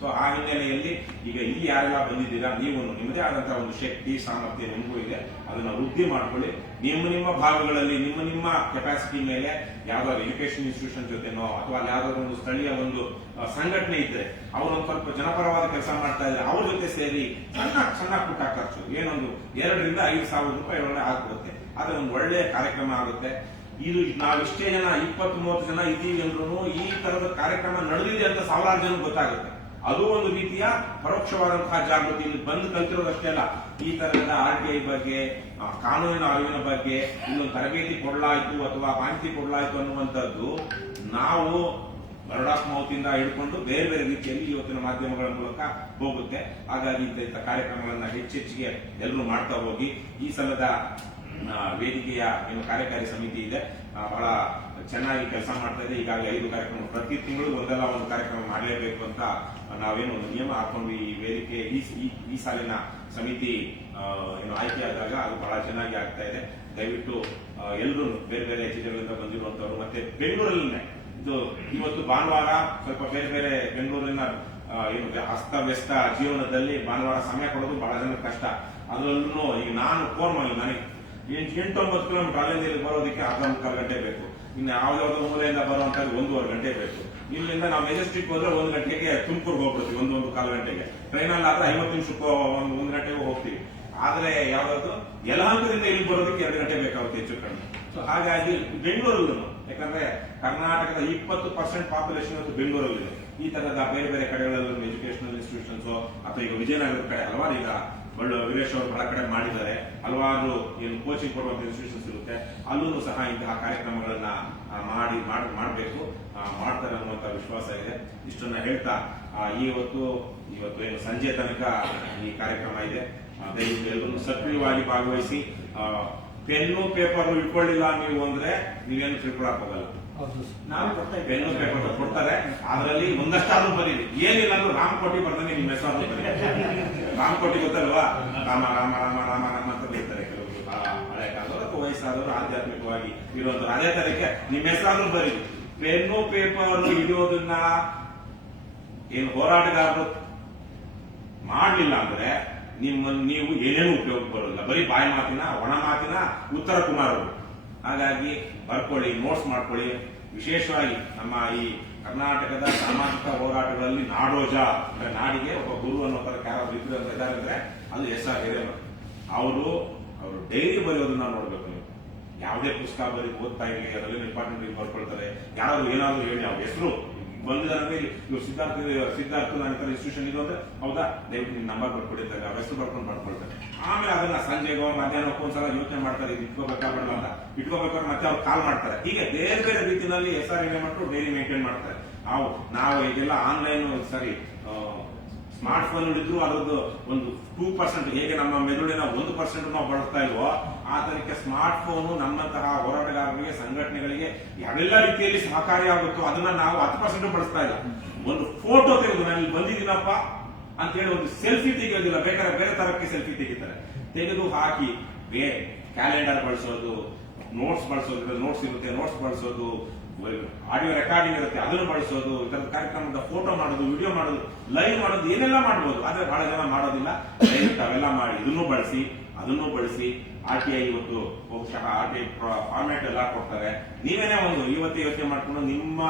ಸೊ ಆ ಹಿನ್ನೆಲೆಯಲ್ಲಿ ಈಗ ಇಲ್ಲಿ ಯಾರೆಲ್ಲ ಬಂದಿದ್ದೀರಾ, ನೀವು ನಿಮ್ಮದೇ ಆದಂತಹ ಒಂದು ಶಕ್ತಿ, ಸಾಮರ್ಥ್ಯ ನಿಮಗೂ ಇದೆ, ಅದನ್ನ ವೃದ್ಧಿ ಮಾಡ್ಕೊಳ್ಳಿ. ನಿಮ್ಮ ಭಾಗಗಳಲ್ಲಿ ನಿಮ್ಮ ಕೆಪಾಸಿಟಿ ಮೇಲೆ ಯಾವ್ದಾದ್ರು ಎಜುಕೇಶನ್ ಇನ್ಸ್ಟಿಟ್ಯೂಷನ್ ಜೊತೆನೋ ಅಥವಾ ಯಾವ್ದಾದ್ರು ಒಂದು ಸ್ಥಳೀಯ ಒಂದು ಸಂಘಟನೆ ಇದ್ರೆ, ಅವರೊಂದು ಸ್ವಲ್ಪ ಜನಪರವಾದ ಕೆಲಸ ಮಾಡ್ತಾ ಇದ್ರೆ ಅವ್ರ ಜೊತೆ ಸೇರಿ ಸಣ್ಣ ಪುಟ್ಟ ಖರ್ಚು ಏನೊಂದು 2,000 ರಿಂದ 5,000 ರೂಪಾಯಿ ಒಳಗೆ ಆಗ್ಬಿಡುತ್ತೆ. ಅದೇ ಒಂದು ಒಳ್ಳೆಯ ಕಾರ್ಯಕ್ರಮ ಆಗುತ್ತೆ. ಇದು ನಾವಿಷ್ಟೇ ಜನ 20-30 ಜನ ಇದ್ದೀವಿ ಅಂದ್ರೂ ಈ ತರದ ಕಾರ್ಯಕ್ರಮ ನಡೆದಿದೆ ಅಂತ 1000 ಜನ ಗೊತ್ತಾಗುತ್ತೆ. ಅದು ಒಂದು ರೀತಿಯ ಪರೋಕ್ಷವಾದಂತಹ ಜಾಗೃತಿ. ಇಲ್ಲಿ ಬಂದು ಕಲ್ತಿರೋದಷ್ಟೇ ಅಲ್ಲ, ಈ ತರಹದ RTI ಬಗ್ಗೆ, ಕಾನೂನಿನ ಅರಿವಿನ ಬಗ್ಗೆ ಇಲ್ಲೊಂದು ತರಬೇತಿ ಕೊಡಲಾಯಿತು ಅಥವಾ ಮಾಹಿತಿ ಕೊಡಲಾಯಿತು ಅನ್ನುವಂಥದ್ದು ನಾವು ವರ್ಡ್ ಆಫ್ ಮೌತ್ ಇಂದ ಹಿಡ್ಕೊಂಡು ಬೇರೆ ಬೇರೆ ರೀತಿಯಲ್ಲಿ ಇವತ್ತಿನ ಮಾಧ್ಯಮಗಳ ಮೂಲಕ ಹೋಗುತ್ತೆ. ಹಾಗಾಗಿ ಇಂಥ ಕಾರ್ಯಕ್ರಮಗಳನ್ನ ಹೆಚ್ಚೆಚ್ಚಿಗೆ ಎಲ್ಲರೂ ಮಾಡ್ತಾ ಹೋಗಿ. ಈ ಸಲದ ವೇದಿಕೆಯ ಏನು ಕಾರ್ಯಕಾರಿ ಸಮಿತಿ ಇದೆ, ಬಹಳ ಚೆನ್ನಾಗಿ ಕೆಲಸ ಮಾಡ್ತಾ ಇದೆ. ಈಗಾಗಲೇ 5 ಕಾರ್ಯಕ್ರಮ, ಪ್ರತಿ ತಿಂಗಳು ಒಂದಲ್ಲ ಒಂದು ಕಾರ್ಯಕ್ರಮ ಮಾಡಲೇಬೇಕು ಅಂತ ನಾವೇನು ಒಂದು ನಿಯಮ ಹಾಕೊಂಡು ಈ ವೇದಿಕೆ ಈ ಸಾಲಿನ ಸಮಿತಿ ಏನು ಆಯ್ಕೆ ಆದಾಗ ಅದು ಬಹಳ ಚೆನ್ನಾಗಿ ಆಗ್ತಾ ಇದೆ. ದಯವಿಟ್ಟು ಎಲ್ಲರೂ ಬೇರೆ ಬೇರೆ ಜಿಲ್ಲೆಗಳಿಂದ ಬಂದಿರುವಂತವ್ರು, ಮತ್ತೆ ಬೆಂಗಳೂರಲ್ಲೇ ಇದು ಇವತ್ತು ಭಾನುವಾರ ಸ್ವಲ್ಪ ಬೇರೆ ಬೇರೆ ಬೆಂಗಳೂರಿನ ಏನು ಅಸ್ತವ್ಯಸ್ತ ಜೀವನದಲ್ಲಿ ಭಾನುವಾರ ಸಮಯ ಕೊಡೋದು ಬಹಳ ಜನ ಕಷ್ಟ. ಅದರಲ್ಲೂ ಈಗ ನಾನು ಫೋನ್ ಮಾಡಿ ನನಗೆ 8-9 ಕಿಲೋಮೀಟರ್ ಅಲ್ಲಿಂದ ಬರೋದಕ್ಕೆ 1/4 ಗಂಟೆ ಬೇಕು. ಇನ್ನು ಯಾವ್ದಾವ್ದೋ ಮೂಲೆಯಿಂದ ಬರುವಂತ 1.5 ಗಂಟೆ ಬೇಕು. ಇಲ್ಲಿಂದ ನಾವು ಮೆಜೆಸ್ಟಿಕ್ ಹೋದ್ರೆ 1 ಗಂಟೆಗೆ ತುಮಕೂರ್ಗೆ ಹೋಗ್ಬಿಡ್ತೀವಿ, 1.25 ಗಂಟೆಗೆ. ಟ್ರೈನಲ್ಲಿ ಆದ್ರೆ 50 ನಿಮಿಷಕ್ಕೂ 1 ಗಂಟೆಗೆ ಹೋಗ್ತೀವಿ. ಆದ್ರೆ ಯಾವ್ದಾದ್ರು ಯಲಹಂಕದಿಂದ ಇಲ್ಲಿ ಬರೋದಕ್ಕೆ 2 ಗಂಟೆ ಬೇಕಾಗುತ್ತೆ ಹೆಚ್ಚು ಕಡಿಮೆ. ಸೊ ಹಾಗಾಗಿ ಬೆಂಗಳೂರಲ್ಲೂ, ಯಾಕಂದ್ರೆ ಕರ್ನಾಟಕದ 20% ಪಾಪ್ಯುಲೇಷನ್ ಇವತ್ತು ಬೆಂಗಳೂರಲ್ಲಿದೆ. ಈ ತರದ ಬೇರೆ ಬೇರೆ ಕಡೆಗಳಲ್ಲಿ ಎಜುಕೇಶನಲ್ ಇನ್ಸ್ಟಿಟ್ಯೂಷನ್ಸ್ ಅಥವಾ ಈಗ ವಿಜಯನಗರದ ಕಡೆ ಹಲವಾರು, ಈಗ ವೀರೇಶ್ ಅವರು ಬಹಳ ಕಡೆ ಮಾಡಿದ್ದಾರೆ, ಹಲವಾರು ಏನು ಕೋಚಿಂಗ್ ಕೊಡುವಂತ ಇನ್ಸ್ಟಿಟ್ಯೂಷನ್ಸ್ ಇರುತ್ತೆ, ಅಲ್ಲೂ ಸಹ ಇಂತಹ ಕಾರ್ಯಕ್ರಮಗಳನ್ನ ಮಾಡಬೇಕು, ಮಾಡ್ತಾರೆ ಅನ್ನುವಂತ ವಿಶ್ವಾಸ ಇದೆ. ಇಷ್ಟನ್ನ ಹೇಳ್ತಾ ಇವತ್ತು ಏನು ಸಂಜೆ ತನಕ ಈ ಕಾರ್ಯಕ್ರಮ ಇದೆ. ದಯವಿಟ್ಟು ಎಲ್ಲರೂ ಸಕ್ರಿಯವಾಗಿ ಭಾಗವಹಿಸಿ. ಪೆನ್ನು ಪೇಪರ್ ಇಟ್ಕೊಳ್ಳಿಲ್ಲ ನೀವು ಅಂದ್ರೆ ನೀವೇನು ತಿಳ್ಕೊಳಕ್ ಹೋಗಲ್ಲ. ಪೆನ್ನು ಪೇಪರ್ ಕೊಡ್ತಾರೆ, ಅದರಲ್ಲಿ ಒಂದಷ್ಟಾದ್ರೂ ಬರೀರಿ. ಏನಿಲ್ಲ ಅಂದ್ರೂ ರಾಮಕೋಟಿ ಬರ್ತಾನೆ ನಿಮ್ಮ ಹೆಸರು ಬರೀ. ರಾಮಕೋಟಿ ಗೊತ್ತಲ್ವಾ? ರಾಮ ರಾಮ ರಾಮ ರಾಮ ರಾಮ ಅಂತ ಬರೀತಾರೆ ಕೆಲವರು, ಹಳೆ ಕಾಲದವರು ಅಥವಾ ವಯಸ್ಸಾದವರು ಆಧ್ಯಾತ್ಮಿಕವಾಗಿ ಇರುವಂತವ್ರು. ಅದೇ ತರಕ್ಕೆ ನಿಮ್ಮ ಹೆಸರಾದ್ರೂ ಬರೀರಿ. ಪೆನ್ನು ಪೇಪರ್ ಹಿಡಿಯೋದನ್ನ ಏನು ಹೋರಾಟಗಾರರು ಮಾಡಲಿಲ್ಲ ಅಂದ್ರೆ ನೀವು ಏನೇನು ಉಪಯೋಗ ಬರೋದಿಲ್ಲ. ಬರೀ ಬಾಯಿ ಮಾತಿನ, ಒಣ ಮಾತಿನ ಉತ್ತರ ಕುಮಾರರು. ಹಾಗಾಗಿ ಬರ್ಕೊಳ್ಳಿ, ನೋಟ್ಸ್ ಮಾಡ್ಕೊಳ್ಳಿ. ವಿಶೇಷವಾಗಿ ನಮ್ಮ ಈ ಕರ್ನಾಟಕದ ಸಾಮಾಜಿಕ ಹೋರಾಟಗಳಲ್ಲಿ ನಾಡೋಜ ಅಂದ್ರೆ ನಾಡಿಗೆ ಒಬ್ಬ ಗುರು ಅನ್ನೋ ತರ ಯಾರಾದ್ರೂ ಇದ್ರು ಅಂತ ಇದ್ದಾರೆ ಅಂದ್ರೆ ಅದು SR ಹಿರೇಮಠ. ಅವರು ಡೈರಿ ಬರೆಯೋದನ್ನ ನೋಡ್ಬೇಕು ನೀವು. ಯಾವುದೇ ಪುಸ್ತಕ ಬರೀ ಓದ್ತಾ ಇರಲಿ, ಅದರಲ್ಲಿ ಇಂಪಾರ್ಟೆಂಟ್ ಬರ್ಕೊಳ್ತಾರೆ. ಯಾರಾದ್ರೂ ಏನಾದ್ರು ಹೇಳಿ ಅವ್ರ ಹೆಸರು ಬಂದಿದ್ದಾರೆ, ಇವ್ರು ಸಿದ್ಧಾರ್ಥ ನಂತರ ಇನ್ಸ್ಟಿಟ್ಯೂಷನ್ ಇದು ಅಂದ್ರೆ ಹೌದಾ, ದಯವಿಟ್ಟು ನಿಮ್ ನಂಬರ್ ಬರ್ಕೊಡಿದ್ದಾರೆ, ಅವ್ರ ಹೆಸರು ಬರ್ಕೊಂಡು ಮಾಡ್ಕೊಳ್ತಾರೆ. ಆಮೇಲೆ ಅದನ್ನ ಸಂಜೆಗೋ ಮಧ್ಯಾಹ್ನಕ್ಕೂ ಒಂದ್ಸಲ ಯೋಚನೆ ಮಾಡ್ತಾರೆ, ಇದು ಇಟ್ಕೋಬೇಕಾ ಬೇಡ ಅಂತ. ಇಟ್ಕೋಬೇಕಾದ್ರೆ ಮತ್ತೆ ಅವ್ರು ಕಾಲ್ ಮಾಡ್ತಾರೆ. ಹೀಗೆ ಬೇರೆ ಬೇರೆ ರೀತಿಯಲ್ಲಿ SR ಹಿರೇಮಠರು ಡೈರಿ ಮೇಂಟೈನ್ ಮಾಡ್ತಾರೆ. ನಾವು ಈಗೆಲ್ಲ ಆನ್ಲೈನ್ ಸರಿ ಸ್ಮಾರ್ಟ್ ಫೋನ್ ಹಿಡಿದ್ರು ಅದರದ್ದು ಒಂದು 2%, ಹೇಗೆ ನಮ್ಮ ಮೆದುಳಿನ 1% ನಾವು ಬಳಸ್ತಾ ಇಲ್ವೋ ಆ ತರಕ್ಕೆ ಸ್ಮಾರ್ಟ್ ಫೋನು ನಮ್ಮಂತಹ ಹೋರಾಟಗಾರರಿಗೆ, ಸಂಘಟನೆಗಳಿಗೆ ಯಾವೆಲ್ಲ ರೀತಿಯಲ್ಲಿ ಸಹಕಾರಿಯಾಗುತ್ತೋ ಅದನ್ನ ನಾವು 10% ಬಳಸ್ತಾ ಇಲ್ಲ. ಒಂದು ಫೋಟೋ ತೆಗೆದು ನಾನು ಇಲ್ಲಿ ಬಂದಿದ್ದೀನಪ್ಪ ಅಂತ ಹೇಳಿ ಒಂದು ಸೆಲ್ಫಿ ತೆಗೆಯೋದಿಲ್ಲ, ಬೇಕಾದ್ರೆ ಬೇರೆ ತರಕ್ಕೆ ಸೆಲ್ಫಿ ತೆಗಿತಾರೆ. ತೆಗೆದು ಹಾಕಿ ಕ್ಯಾಲೆಂಡರ್ ಬಳಸೋದು, ನೋಟ್ಸ್ ಬಳಸೋದು, ನೋಟ್ಸ್ ಇರುತ್ತೆ ನೋಟ್ಸ್ ಬಳಸೋದು, ಆಡಿಯೋ ರೆಕಾರ್ಡಿಂಗ್ ಇರುತ್ತೆ ಅದನ್ನು ಬಳಸೋದು, ಇದರ ಕಾರ್ಯಕ್ರಮದ ಫೋಟೋ ಮಾಡೋದು, ವಿಡಿಯೋ ಮಾಡೋದು, ಲೈವ್ ಮಾಡೋದು, ಏನೆಲ್ಲ ಮಾಡಬಹುದು. ಆದ್ರೆ ಬಹಳ ಜನ ಮಾಡೋದಿಲ್ಲ. ದಯವಿಟ್ಟು ಅವೆಲ್ಲ ಮಾಡಿ ಇದನ್ನು ಬಳಸಿ, ಅದನ್ನು ಬಳಸಿ. RTI ಇವತ್ತು ಬಹುಶಃ RTI ಫಾರ್ಮ್ಯಾಟ್ ಎಲ್ಲ ಕೊಡ್ತಾರೆ. ನೀವೇನೇ ಒಂದು ಇವತ್ತೇ ಯೋಚನೆ ಮಾಡ್ಕೊಂಡು ನಿಮ್ಮ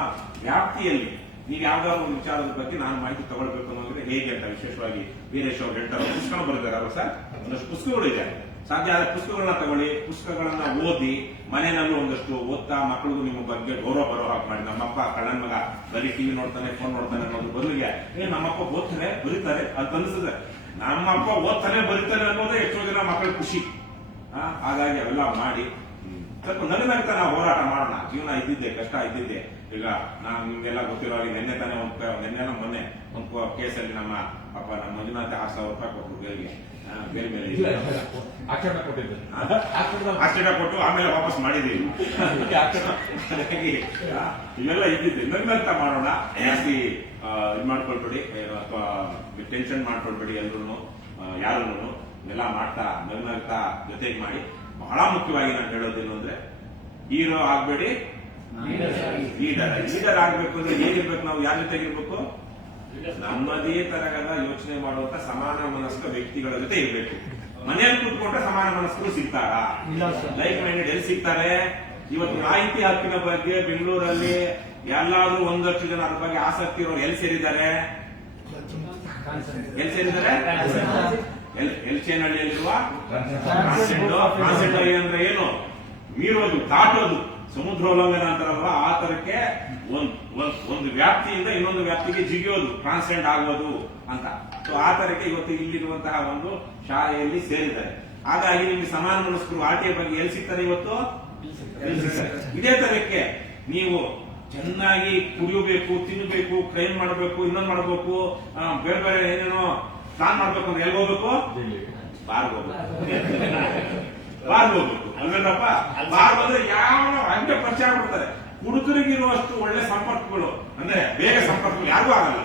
ವ್ಯಾಪ್ತಿಯಲ್ಲಿ ನೀವು ಯಾವ್ದಾದ್ರು ಒಂದು ವಿಚಾರದ ಬಗ್ಗೆ ನಾನು ಮಾಹಿತಿ ತಗೊಳ್ಬೇಕು ಅನ್ನೋದ್ರೆ ಹೇಗೆ ಅಂತ ವಿಶೇಷವಾಗಿ ವೀರೇಶ್ ಅವರು ಹೇಳ್ತಾರೆ. ಪುಸ್ತಕ ಬರೆದಿದ್ದಾರೆ ಸರ್, ಒಂದಷ್ಟು ಪುಸ್ತಕಗಳಿದೆ. ಸಾಧ್ಯ ಆದ ಪುಸ್ತಕಗಳನ್ನ ತಗೊಳ್ಳಿ, ಪುಸ್ತಕಗಳನ್ನ ಓದಿ, ಮನೆಯಲ್ಲೂ ಒಂದಷ್ಟು ಓದ್ತಾ ಮಕ್ಕಳಿಗೂ ನಿಮ್ಮ ಬಗ್ಗೆ ಗೌರವ ಬರೋ ಹಾಗೆ ಮಾಡಿ. ನಮ್ಮಪ್ಪ ಕಳ್ಳನ್ ಮಗ ಬರೀ ಟಿವಿ ನೋಡ್ತಾನೆ, ಫೋನ್ ನೋಡ್ತಾನೆ ಅನ್ನೋದು ಬದಲಿಗೆ ನಮ್ಮಪ್ಪ ಓದ್ತಾರೆ ಬರೀತಾರೆ ಅಂತ ಅನಿಸ್ತದೆ. ನಮ್ಮಪ್ಪ ಓದ್ತಾನೆ ಬರೀತಾನೆ ಅನ್ನೋದೇ ಎಷ್ಟೋ ಜನ ಮಕ್ಕಳ ಖುಷಿ. ಹಾಗಾಗಿ ಅವೆಲ್ಲ ಮಾಡಿ ಸ್ವಲ್ಪ ನಗನಗ್ತಾ ನಾವು ಹೋರಾಟ ಮಾಡೋಣ. ಜೀವನ ಇದ್ದಿದ್ದೆ, ಕಷ್ಟ ಇದ್ದಿದ್ದೆ. ಈಗ ನಾನು ನಿಮ್ಗೆಲ್ಲ ಗೊತ್ತಿರೋ ನಿನ್ನೆ ಮೊನ್ನೆ ಒಂದು ಕೇಸಲ್ಲಿ ನಮ್ಮ ಮಂಜುನಾಥ್ 6,000 ರೂಪಾಯಿ ಕೊಟ್ಟರು ಬೇರೆ ಆಶ್ಚರ್ಯ ಕೊಟ್ಟು ಆಮೇಲೆ ವಾಪಸ್ ಮಾಡಿದೀವಿ. ಇವೆಲ್ಲ ಇದ್ದಿದ್ದೆ. ನಗ್ನಗ್ತಾ ಮಾಡೋಣ, ಜಾಸ್ತಿ ಇದು ಮಾಡ್ಕೊಳ್ಬೇಡಿ ಅಥವಾ ಟೆನ್ಷನ್ ಮಾಡ್ಕೊಳ್ಬೇಡಿ. ಎಲ್ರು ಯಾರನ್ನು ಇವೆಲ್ಲ ಮಾಡ್ತಾ ನಗ್ನಗ್ತಾ ಜೊತೆಗೆ ಮಾಡಿ. ಬಹಳ ಮುಖ್ಯವಾಗಿ ನಾನು ಹೇಳೋದೇನು ಅಂದ್ರೆ ಹೀರೋ ಆಗ್ಬೇಡಿ, ಲೀಡರ್ ಆಗ್ಬೇಕು ಅಂದ್ರೆ ಏನಿರ್ಬೇಕು, ನಾವು ಯಾರ ಜೊತೆಗಿರ್ಬೇಕು, ನಮ್ಮದೇ ತರಹದ ಯೋಚನೆ ಮಾಡುವಂತ ಸಮಾನ ಮನಸ್ಕ ವ್ಯಕ್ತಿಗಳ ಜೊತೆ ಇರ್ಬೇಕು. ಮನೆಯಲ್ಲಿ ಕೂತ್ಕೊಂಡ್ರೆ ಸಮಾನ ಮನಸ್ಕರು ಸಿಗ್ತಾರಾ? ಲೈಕ್ ಮೈಂಡೆಡ್ ಎಲ್ಲಿ ಸಿಗ್ತಾರೆ? ಇವತ್ತು ಮಾಹಿತಿ ಹಕ್ಕಿನ ಬಗ್ಗೆ ಬೆಂಗಳೂರಲ್ಲಿ ಎಲ್ಲಾದ್ರೂ 1 ಲಕ್ಷ ಜನ ಅದ್ರ ಬಗ್ಗೆ ಆಸಕ್ತಿ ಇರೋರು ಎಲ್ಲಿ ಸೇರಿದ್ದಾರೆ? ಎಲ್ಚೇನಹಳ್ಳಿಯಲ್ಲಿರುವ ಕಾನ್ಸೆಂಟ್ ಅಂದ್ರೆ ಏನು? ಮೀರೋದು, ದಾಟೋದು, ಸಮುದ್ರೋಲ್ಲಂಘನ ಅಂತಾರಲ್ವಾ ಆ ತರಕ್ಕೆ ಒಂದು ವ್ಯಾಪ್ತಿಯಿಂದ ಇನ್ನೊಂದು ವ್ಯಾಪ್ತಿಗೆ ಜಿಗಿಯೋದು, ಟ್ರಾನ್ಸ್ಜೆಂಡ್ ಆಗೋದು ಅಂತ. ಸೊ ಆ ತರಕ್ಕೆ ಇವತ್ತು ಇಲ್ಲಿರುವಂತಹ ಒಂದು ಶಾಲೆಯಲ್ಲಿ ಸೇರಿದ್ದಾರೆ. ಹಾಗಾಗಿ ನಿಮ್ಗೆ ಸಮಾನ ಮನಸ್ಕರು RTI ಬಗ್ಗೆ ಎಲ್ಲಿ ಸಿಗ್ತಾರೆ? ಇವತ್ತು ಇದೇ ತರಕ್ಕೆ ನೀವು ಚೆನ್ನಾಗಿ ಕುಡಿಯಬೇಕು, ತಿನ್ನಬೇಕು, ಕ್ರೈಮ್ ಮಾಡಬೇಕು, ಇನ್ನೊಂದು ಮಾಡಬೇಕು, ಬೇರೆ ಬೇರೆ ಏನೇನೋ ಪ್ಲಾನ್ ಮಾಡ್ಬೇಕು ಅಂದ್ರೆ ಎಲ್ಲಿ ಹೋಗ್ಬೇಕು? ಬಾರ್ಗ್ ಹೋಗ್ಬೇಕು ಅಲ್ವೇನಪ್ಪ? ಬಾರ್ಗ್ ಹೋದ್ರೆ ಯಾವ ಹಂಗೆ ಪರಿಚಯ ಆಗ್ಬಿಡ್ತಾರೆ. ಹುಡುಗರಿಗಿರುವಷ್ಟು ಒಳ್ಳೆ ಸಂಪರ್ಕಗಳು ಅಂದ್ರೆ ಬೇಗ ಸಂಪರ್ಕಗಳು ಯಾರಿಗೂ ಆಗಲ್ಲ.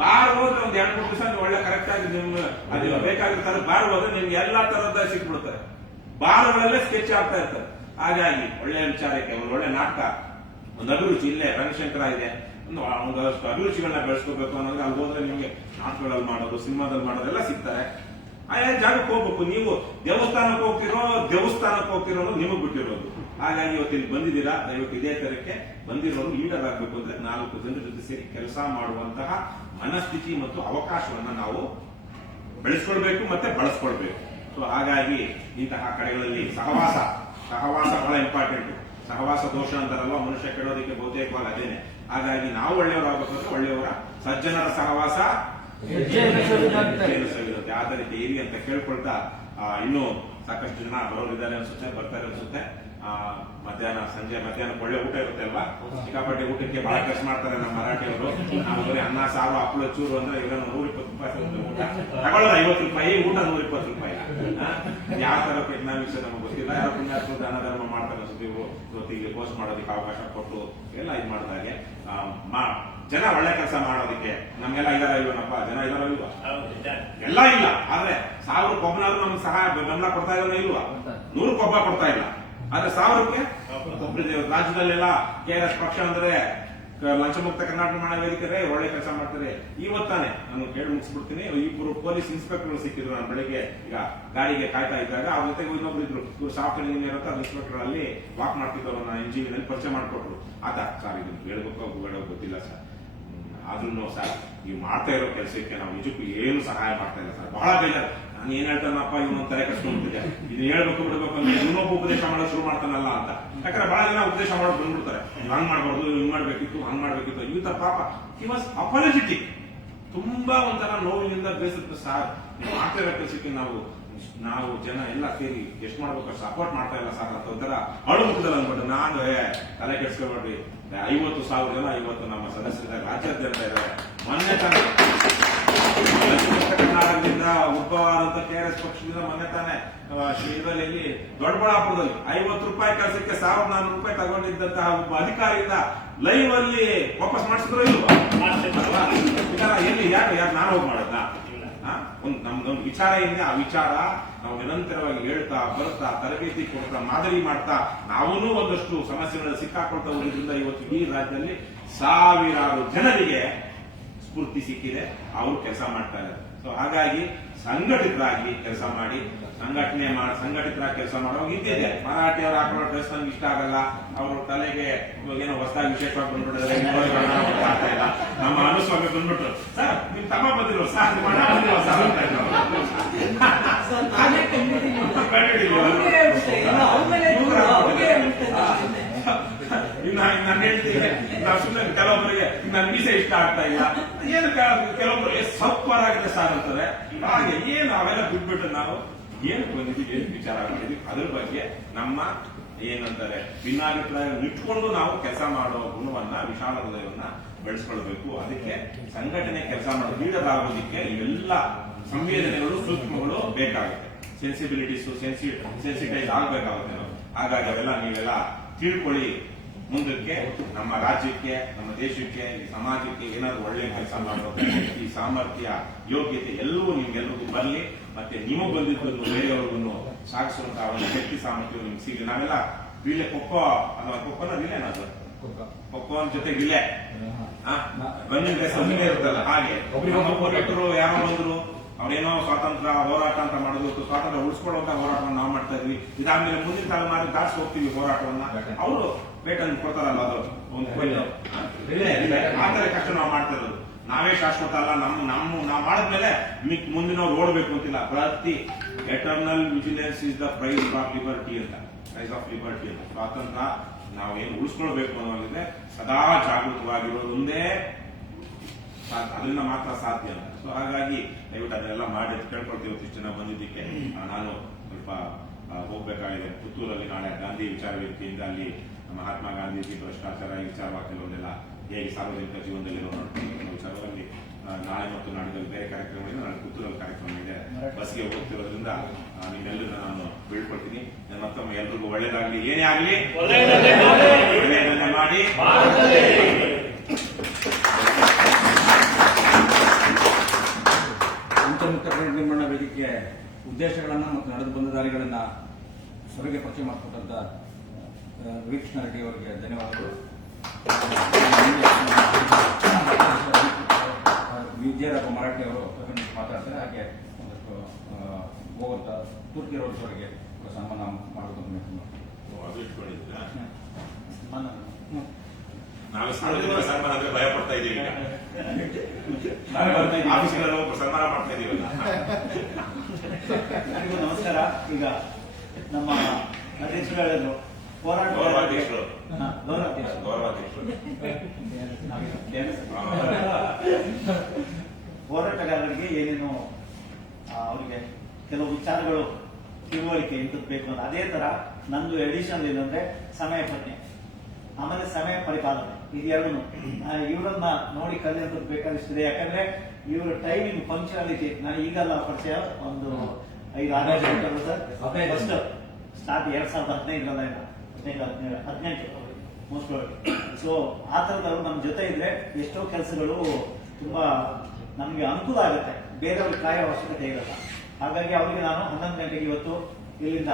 ಬಾರ್ ಹೋದ್ರೆ ಒಂದ್ 2-3 ದಿವಸ ಒಳ್ಳೆ ಕರೆಕ್ಟ್ ಆಗಿ ನಿಮ್ಗೆ ಅದು ಬೇಕಾಗಿರ್ತಾರೆ. ಬಾರ್ ಹೋದ್ರೆ ನಿಮ್ಗೆ ಎಲ್ಲಾ ತರದ ಸಿಕ್ಬಿಡ್ತಾರೆ. ಬಾರ್ಗಳಲ್ಲೇ ಸ್ಕೆಚ್ ಆಗ್ತಾ ಇರ್ತಾರೆ. ಹಾಗಾಗಿ ಒಳ್ಳೆ ವಿಚಾರಕ್ಕೆ ಒಂದು ಒಳ್ಳೆ ನಾಟಕ, ಒಂದು ಅಭಿರುಚಿ ಇಲ್ಲೇ ರಣಶಂಕರ ಇದೆ, ಒಂದಷ್ಟು ಅಭಿರುಚಿಗಳನ್ನ ಬೆಳೆಸ್ಕೋಬೇಕು ಅನ್ನೋದ್ರೆ ಅಲ್ಲಿ ಹೋದ್ರೆ ನಿಮ್ಗೆ ನಾಟಕಗಳಲ್ಲಿ ಮಾಡೋದು, ಸಿನಿಮಾದಲ್ಲಿ ಮಾಡೋದೆಲ್ಲ ಸಿಗ್ತಾರೆ. ಆಯಾ ಜಾಗಕ್ಕೆ ಹೋಗ್ಬೇಕು. ನೀವು ದೇವಸ್ಥಾನಕ್ಕೆ ಹೋಗ್ತಿರೋ ಅನ್ನೋದು ನಿಮಗ್ ಬಿಟ್ಟಿರೋದು. ಹಾಗಾಗಿ ಇವತ್ತು ಇಲ್ಲಿ ಬಂದಿದ್ದೀರಾ, ದಯವಿಟ್ಟು ಇದೇ ತರಕ್ಕೆ ಬಂದಿರೋರು ಲೀಡರ್ ಆಗಬೇಕು ಅಂದ್ರೆ 4 ಜನರ ಜೊತೆ ಸೇರಿ ಕೆಲಸ ಮಾಡುವಂತಹ ಮನಸ್ಥಿತಿ ಮತ್ತು ಅವಕಾಶವನ್ನ ನಾವು ಬೆಳೆಸ್ಕೊಳ್ಬೇಕು ಮತ್ತೆ ಬಳಸ್ಕೊಳ್ಬೇಕು. ಸೊ ಹಾಗಾಗಿ ಇಂತಹ ಕಡೆಗಳಲ್ಲಿ ಸಹವಾಸ ಬಹಳ ಇಂಪಾರ್ಟೆಂಟ್. ಸಹವಾಸ ದೋಷ ಅಂತಾರಲ್ವ, ಮನುಷ್ಯ ಕೆಡೋದಕ್ಕೆ ಬಹುತೇಕವಾಗಿ ಅದೇನೆ. ಹಾಗಾಗಿ ನಾವು ಒಳ್ಳೆಯವರಾಗಬೇಕಂದ್ರೆ ಒಳ್ಳೆಯವರ ಸಜ್ಜನರ ಸಹವಾಸ ಸವಿರುತ್ತೆ. ಆದರೆ ಇರಿ ಅಂತ ಕೇಳ್ಕೊಳ್ತಾ ಇನ್ನೂ ಸಾಕಷ್ಟು ಜನ ಬರೋರಿದ್ದಾರೆ ಅನ್ಸುತ್ತೆ, ಬರ್ತಾರೆ ಅನ್ಸುತ್ತೆ. ಮಧ್ಯಾಹ್ನ ಒಳ್ಳೆ ಊಟ ಇರುತ್ತೆ ಅಲ್ವಾ? ಸಿಕ್ಕಾಪಟ್ಟೆ ಊಟಕ್ಕೆ ಬಹಳ ಖರ್ಚು ಮಾಡ್ತಾರೆ ನಮ್ಮ ಮರಾಠಿಯವರು. ನಾವು ಬರೀ ಅನ್ನ ಸಾರು ಹಪ್ಪಳ ಚೂರು ಅಂದ್ರೆ ಈಗ 120 ರೂಪಾಯಿ ಊಟ ತಗೊಳ್ಳೋದು, 50 ರೂಪಾಯಿ ಊಟ 120 ರೂಪಾಯಿ. ಯಾವ ತರ ಎಕನಾಮಿಕ್ಸ್ ನಮ್ಗೆ ಗೊತ್ತಿಲ್ಲ. ಯಾರೋ ಪುಣ್ಯಾತ್ಮ ದಾನ ಧರ್ಮ ಮಾಡ್ತಾರೆ ಅನ್ಸುತ್ತೆ. ಇವತ್ತಿಗೆ ಪೋಸ್ಟ್ ಮಾಡೋದಕ್ಕೆ ಅವಕಾಶ ಕೊಟ್ಟು ಎಲ್ಲ ಇದು ಮಾಡಿದಾಗೆ ಜನ ಒಳ್ಳೆ ಕೆಲಸ ಮಾಡೋದಕ್ಕೆ ನಮ್ಗೆಲ್ಲ ಇದಾರ ಇಲ್ವನಪ್ಪ? ಜನ ಇದಾರ ಇಲ್ವಾ? ಎಲ್ಲ ಇಲ್ಲ. ಆದ್ರೆ 1000 ಒಬ್ಬನಾದ್ರೂ ನಮ್ಗೆ ಸಹಾಯ ಬೆಂಬಲ ಕೊಡ್ತಾ ಇರೋದೇ ಇಲ್ವಾ? 100 ಒಬ್ಬ ಕೊಡ್ತಾ ಇಲ್ಲ. ಆದ್ರೆ 1000ಕ್ಕೆ ಒಬ್ಬರಿದೆ. ರಾಜ್ಯದಲ್ಲೆಲ್ಲ KRS ಪಕ್ಷ ಅಂದ್ರೆ ಲಂಚಮುಕ್ತ ಕರ್ನಾಟಕ ನಿರ್ಮಾಣ ವೇದಿಕೆ ಒಳ್ಳೆ ಕೆಲಸ ಮಾಡ್ತಾರೆ. ಇವತ್ತಾನೆ ನಾನು ಕೇಳಿ ಮುಗಿಸ್ಬಿಡ್ತೀನಿ. ಇಬ್ಬರು ಪೊಲೀಸ್ ಇನ್ಸ್ಪೆಕ್ಟರ್ ಸಿಕ್ಕಿದ್ರು. ನಾನು ಬೆಳಿಗ್ಗೆ ಈಗ ಗಾಡಿಗೆ ಕಾಯ್ತಾ ಇದ್ದಾಗ ಅವ್ರ ಜೊತೆಗೆ ಇನ್ನೊಬ್ರು ಇದ್ರು. ಇವ್ರು ಸಾಫ್ಟ್ವೇರ್ ಇಂಜಿನಿಯರ್ ಅಂತ ಇನ್ಸ್ಪೆಕ್ಟರ್ ಅಲ್ಲಿ ವಾಕ್ ಮಾಡ್ತಿದ್ದವರು ನನ್ನ NGV ನಲ್ಲಿ ಪರಿಚಯ ಮಾಡ್ಕೊಟ್ರು. ಆತ ಸರ್ ಇದನ್ನು ಹೇಳ್ಬೇಕು ಗೊತ್ತಿಲ್ಲ ಸರ್, ಆದ್ರೂ ಸರ್ ನೀವು ಮಾಡ್ತಾ ಇರೋ ಕೆಲಸಕ್ಕೆ ನಾವು ನಿಜಕ್ಕೂ ಏನು ಸಹಾಯ ಮಾಡ್ತಾ ಇಲ್ಲ ಸರ್, ಬಹಳ ಬೇಜಾರು. ನಾನು ಏನ್ ಹೇಳ್ತಾನಪ್ಪ ಇವನೊಂದು ತರ ಕಟ್ಕೊಂಡ್ಬಿಟ್ಟಿದೆ, ಇದನ್ನ ಹೇಳ್ಬೇಕು ಬಿಡ್ಬೇಕು ಅಂದ್ರೆ ಇನ್ನೊಬ್ಬ ಉಪದೇಶ ಮಾಡೋದು ಶುರು ಮಾಡ್ತಾನಲ್ಲ ಅಂತ. ಯಾಕಂದ್ರೆ ಬಹಳ ಜನ ಉಪದೇಶ ಮಾಡೋದು ಬಂದ್ಬಿಡ್ತಾರೆ, ಹಂಗ್ ಮಾಡ್ಬಾರ್ದು, ಹಿಂಗ್ ಮಾಡ್ಬೇಕಿತ್ತು, ಹಂಗ್ ಮಾಡ್ಬೇಕಿತ್ತು. ಇವತ್ತ ಪಾಪ ಹಿ ವಾಸ್ ಅಪಾಲಜಿಟಿಕ್. ತುಂಬಾ ಒಂಥರ ನೋವಿನಿಂದ ಬೇಸತ್ತು. ಸಾರ್ ನೀವು ಮಾಡ್ತಾ ಇರೋ ಕೆಲಸಕ್ಕೆ ನಾವು ಜನ ಎಲ್ಲ ಸೇರಿ ಎಷ್ಟು ಮಾಡ್ಬೇಕು ಸಪೋರ್ಟ್ ಮಾಡ್ತಾ ಇಲ್ಲ ಸರ್ ಅಂತ ಒಂಥರ ಅಳು ಮುಖದಲ್ಲಿ ಅಂದ್ಬಿಟ್ಟು ನಾನು ತಲೆ ಕೆಡ್ಸ್ಕೊಬೇಡ್ರಿ. 50,000 ಜನ ಇವತ್ತು ನಮ್ಮ ಸದಸ್ಯರಿದ್ದಾರೆ, ರಾಜ್ಯಾದ್ಯಂತ ಇದ್ದಾರೆ. ಮೊನ್ನೆ ತಾನೇ ಕರ್ನಾಟಕದಿಂದ ಉದ್ಭವವಾದಂತ KRS ಪಕ್ಷದಿಂದ ಮೊನ್ನೆ ತಾನೇ ಶ್ರೀರಲ್ಲಿ ದೊಡ್ಡಬಳ್ಳಾಪುರದಲ್ಲಿ 50 ರೂಪಾಯಿ ಕೆಲಸಕ್ಕೆ 1,400 ರೂಪಾಯಿ ತಗೊಂಡಿದ್ದಂತಹ ಒಬ್ಬ ಅಧಿಕಾರಿಯಿಂದ ಲೈವ್ ಅಲ್ಲಿ ವಾಪಸ್ ಮಾಡಿಸಿದ್ರು ಇಲ್ವಾ? ಎಲ್ಲಿ ಯಾರು ನಾನು ಹೋಗಿ ಮಾಡದ? ನಮ್ದೊಂದು ವಿಚಾರ ಇದೆ. ಆ ವಿಚಾರ ನಾವು ನಿರಂತರವಾಗಿ ಹೇಳ್ತಾ ಬರ್ತಾ ತರಬೇತಿ ಕೊಡ್ತಾ ಮಾದರಿ ಮಾಡ್ತಾ ನಾವೂ ಒಂದಷ್ಟು ಸಮಸ್ಯೆಗಳಲ್ಲಿ ಸಿಕ್ಕಾಕೊಳ್ತಾ ಹೋದ್ರಿಂದ ಇವತ್ತು ಇಡೀ ರಾಜ್ಯದಲ್ಲಿ ಸಾವಿರಾರು ಜನರಿಗೆ ಸ್ಫೂರ್ತಿ ಸಿಕ್ಕಿದೆ. ಅವರು ಕೆಲಸ ಮಾಡ್ತಾ ಇದ್ದಾರೆ. ಸೊ ಹಾಗಾಗಿ ಸಂಘಟಿತರಾಗಿ ಕೆಲಸ ಮಾಡಿ ಸಂಘಟಿತರಾಗಿ ಕೆಲಸ ಮಾಡೋವಾಗ ಇದ್ದಿದೆ. ಮರಾಠಿಯವರು ಹಾಕೊಳ್ಳೋ ಡ್ರೆಸ್ ನನ್ಗೆ ಇಷ್ಟ ಆಗಲ್ಲ, ಅವರು ತಲೆಗೆ ಏನೋ ಹೊಸದಾಗಿ ವಿಶೇಷವಾಗಿ ಬಂದ್ಬಿಟ್ಟಿದ್ದಾರೆ, ನಮ್ಮ ಅನುಸ್ವಾಮಿ ಬಂದ್ಬಿಟ್ರು, ಸರ್ ನಿಮ್ ತಮ್ಮ ಬಂದಿರೋ ಸರ್, ನಿಮ್ಮ ಅಣ್ಣ ಬಂದಿರೋ ಸರ್ ಅಂತ ನಾನು ಹೇಳ್ತೀನಿ. ನಾವು ಸುಮ್ಮನೆ ಕೆಲವೊಬ್ಬರಿಗೆ ನನ್ನ ಮೀಸೆ ಇಷ್ಟ ಆಗ್ತಾ ಇಲ್ಲ, ಏನು ಕೆಲವೊಬ್ರು ಸೂಪರ್ ಆಗಿದೆ ಸರ್ ಅಂತಾರೆ. ಹಾಗೆ ಏನು ಅವೆಲ್ಲ ಬಿಟ್ಬಿಟ್ಟು ನಾವು ಏನು ಬಂದಿದ್ದೀವಿ, ಏನು ವಿಚಾರ ಮಾಡಿದ್ವಿ, ಅದ್ರ ಬಗ್ಗೆ ನಮ್ಮ ಏನಂತಾರೆ ಭಿನ್ನಾಭಿಪ್ರಾಯ ಇಟ್ಕೊಂಡು ನಾವು ಕೆಲಸ ಮಾಡೋ ಗುಣವನ್ನ, ವಿಶಾಲ ಹೃದಯವನ್ನ ಬೆಳೆಸ್ಕೊಳ್ಬೇಕು. ಅದಕ್ಕೆ ಸಂಘಟನೆ ಕೆಲಸ ಮಾಡೋ ಲೀಡರ್ ಆಗೋದಿಕ್ಕೆ ಇವೆಲ್ಲ ಸಂವೇದನೆಗಳು, ಸೂಕ್ಷ್ಮಗಳು ಬೇಕಾಗುತ್ತೆ. ಸೆನ್ಸಿಬಿಲಿಟೀಸ್ ಸೆನ್ಸಿಟೈಸ್ ಆಗ್ಬೇಕಾಗುತ್ತೆ ನಾವು. ಹಾಗಾಗಿ ಅವೆಲ್ಲ ನೀವೆಲ್ಲ ತಿಳ್ಕೊಳ್ಳಿ. ಮುಂದಕ್ಕೆ ನಮ್ಮ ರಾಜ್ಯಕ್ಕೆ, ನಮ್ಮ ದೇಶಕ್ಕೆ, ಈ ಸಮಾಜಕ್ಕೆ ಏನಾದ್ರು ಒಳ್ಳೆ ಕೆಲಸ ಮಾಡಬೇಕು, ಈ ಸಾಮರ್ಥ್ಯ, ಯೋಗ್ಯತೆ ಎಲ್ಲವೂ ನಿಮ್ಗೆಲ್ಲರಿಗೂ ಬರಲಿ. ಮತ್ತೆ ನಿಮಗ್ ಬಂದಿದ್ದನ್ನು ಬೇರೆಯವ್ರಿಗೂ ಸಾಗಿಸುವಂತಹ ಒಂದು ಶಕ್ತಿ ಸಾಮರ್ಥ್ಯ ನಿಮ್ಗೆ ಸಿಗಲಿ. ನಾವೆಲ್ಲ ವಿಲೆ ಖೋಖೋ ಅಥವಾ ಖೋಖೋನ ವಿಲೆ ಅದು ಖೋಖೋ ಜೊತೆ ವಿಲೆ ರನ್ನಿಂಗ್ ರೇಸ್ ಇರುತ್ತಲ್ಲ, ಹಾಗೆ ಹೋರಾಟರು ಯಾರೋ ಬಂದ್ರು, ಅವ್ರೇನೋ ಸ್ವಾತಂತ್ರ್ಯ ಹೋರಾಟ ಅಂತ ಮಾಡೋದು, ಸ್ವಾತಂತ್ರ್ಯ ಉಳಿಸ್ಕೊಳ್ಳುವಂತ ಹೋರಾಟವನ್ನು ನಾವು ಮಾಡ್ತಾ ಇದ್ವಿ. ಇದಾದ್ಮೇಲೆ ಮುಂದಿನ ತಲೆಮಾರಿಗೆ ದಾಟ್ಸಿ ಹೋಗ್ತೀವಿ ಹೋರಾಟವನ್ನ. ಅವರು ಪೇಟನ್ ಕೊಡ್ತಾರಲ್ಲ, ಅದು ಒಂದು ಆ ತರ ಕಷ್ಟ ನಾವು ಮಾಡ್ತಾ ಇರೋದು. ನಾವೇ ಶಾಶ್ವತ ಅಲ್ಲ, ನಾವು ಮಾಡಿದ್ಮೇಲೆ ಮುಂದಿನವ್ರು ಓಡಬೇಕು ಅಂತಿಲ್ಲ. ಪ್ರತಿ eternal vigilance is the price of liberty ಅಂತ, ಪ್ರೈಸ್ ಆಫ್ ಲಿಬರ್ಟಿ ಅಂತ. ಸ್ವಾತಂತ್ರ್ಯ ನಾವೇನು ಉಳಿಸ್ಕೊಳ್ಬೇಕು ಅನ್ನೋದಿದೆ, ಸದಾ ಜಾಗೃತವಾಗಿರೋದು ಒಂದೇ, ಅದರಿಂದ ಮಾತ್ರ ಸಾಧ್ಯ ಅಂತ. ಸೊ ಹಾಗಾಗಿ ದಯವಿಟ್ಟು ಅದನ್ನೆಲ್ಲ ಮಾಡಿ ಕೇಳ್ಕೊಳ್ತೀವಿ. ಇಷ್ಟು ಜನ ಬಂದಿದ್ದಕ್ಕೆ ನಾನು ಸ್ವಲ್ಪ ಹೋಗ್ಬೇಕಾಗಿದೆ ಪುತ್ತೂರಲ್ಲಿ. ನಾಳೆ ಗಾಂಧಿ ವಿಚಾರ ವೇದಿಕೆಯಿಂದ ಅಲ್ಲಿ ಮಹಾತ್ಮ ಗಾಂಧೀಜಿ ಭ್ರಷ್ಟಾಚಾರ ಈ ವಿಚಾರವಾಗ್ತಿರೋದೆಲ್ಲ ಹೇಗೆ ಸಾರ್ವಜನಿಕ ಜೀವನದಲ್ಲಿ ನೋಡ್ತೀವಿ ವಿಚಾರದಲ್ಲಿ ನಾಳೆ ಮತ್ತು ನಾಡಿದಲ್ಲಿ ಬೇರೆ ಕಾರ್ಯಕ್ರಮ ಇದೆ. ನಾಳೆ ಪುತ್ತೂರಲ್ಲಿ ಕಾರ್ಯಕ್ರಮ ಇದೆ. ಬಸ್ಗೆ ಹೋಗ್ತಿರೋದ್ರಿಂದ ನಿಮ್ಮೆಲ್ಲರೂ ನಾನು ಬೀಳ್ಕೊಳ್ತೀನಿ. ನನ್ನ ಮತ್ತೊಮ್ಮೆ ಎಲ್ರಿಗೂ ಒಳ್ಳೇದಾಗ್ಲಿ, ಏನೇ ಆಗ್ಲಿ ಒಳ್ಳೆಯದನ್ನೇ ಮಾಡಿ. ಪಂಚಮುಖ ಕರ್ನಾಟಕ ನಿರ್ಮಾಣ ವೇದಿಕೆಯ ಉದ್ದೇಶಗಳನ್ನ ಮತ್ತು ನಡೆದು ಬಂದ ದಾರಿಗಳನ್ನ ಸಭೆಗೆ ಪರಿಚಯ ಮಾಡಿಕೊಟ್ಟಂತ ವೀಕ್ಷಣ ರೆಡ್ಡಿ ಅವರಿಗೆ ಧನ್ಯವಾದಗಳು. ವಿಜಯರಾಘ ಮರಾಠಿ ಅವರು ಮಾತಾಡ್ತಾರೆ. ಹಾಗೆ ಒಂದಷ್ಟು ಗೋವಂತ ತುರ್ಕಿ ರೋಡ್ಸ್ ಅವರಿಗೆ ಸನ್ಮಾನ ಮಾಡಬೇಕು ಅಂತ ಅದು ಇಟ್ಕೊಂಡಿದ್ದೀರಾ? ಸನ್ಮಾನ. ನಾವು ಸಾರ್ವಜನಿಕ ಸನ್ಮಾನ ಅಂದ್ರೆ ಭಯ ಪಡ್ತಾ ಇದೀವಿ ಈಗ. ನಾವೇ ಬರ್ತಾ ಇದ್ದೀವಿ. ಆಫೀಸ್ಗಳಲ್ಲಿ ಸನ್ಮಾನ ಮಾಡ್ತಾ ಇದೀವಲ್ಲ. ಎಲ್ಲರಿಗೂ ನಮಸ್ಕಾರ. ಈಗ ನಮ್ಮ ಅಧ್ಯಕ್ಷರು ಹೇಳಿದ್ರು ಹೋರಾಟ ಗೌರವಾಧ್ಯಕ್ಷರು. ಹೋರಾಟಗಾರರಿಗೆ ಏನೇನು ಅವರಿಗೆ ಕೆಲವು ವಿಚಾರಗಳು ತಿಳುವಳಿಕೆ ಇಂಥದ್ದು ಬೇಕು ಅಂತ. ಅದೇ ತರ ನಂದು ಎಡಿಷನ್ ಏನಂದ್ರೆ ಸಮಯ ಪ್ರಜ್ಞೆ, ಆಮೇಲೆ ಸಮಯ ಪರಿಪಾಲನೆ. ಇದೆರಡೂ ಇವರನ್ನ ನೋಡಿ ಕಲಿಯೋದು ಬೇಕಾಗಿರ್ತದೆ. ಯಾಕಂದ್ರೆ ಇವ್ರ ಟೈಮಿಂಗ್ ಫಂಕ್ಷನಾಲಿಟಿ ನಾನು ಈಗಲ್ಲ ಪರಿಚಯ, ಒಂದು 5-6 ವರ್ಷ sir. First start 2015 18 most. So ಆ ತರದವ್ರು ನಮ್ಮ ಜೊತೆ ಇದ್ರೆ ಎಷ್ಟೋ ಕೆಲಸಗಳು ತುಂಬಾ ನಮ್ಗೆ ಅನುಕೂಲ ಆಗುತ್ತೆ, ಬೇರೆಯವ್ರಿಗೆ ಕಾಯೋ ಅವಶ್ಯಕತೆ ಇರಲ್ಲ. ಹಾಗಾಗಿ ಅವರಿಗೆ ನಾನು 11 ಗಂಟೆಗೆ ಇವತ್ತು ಇಲ್ಲಿಂದ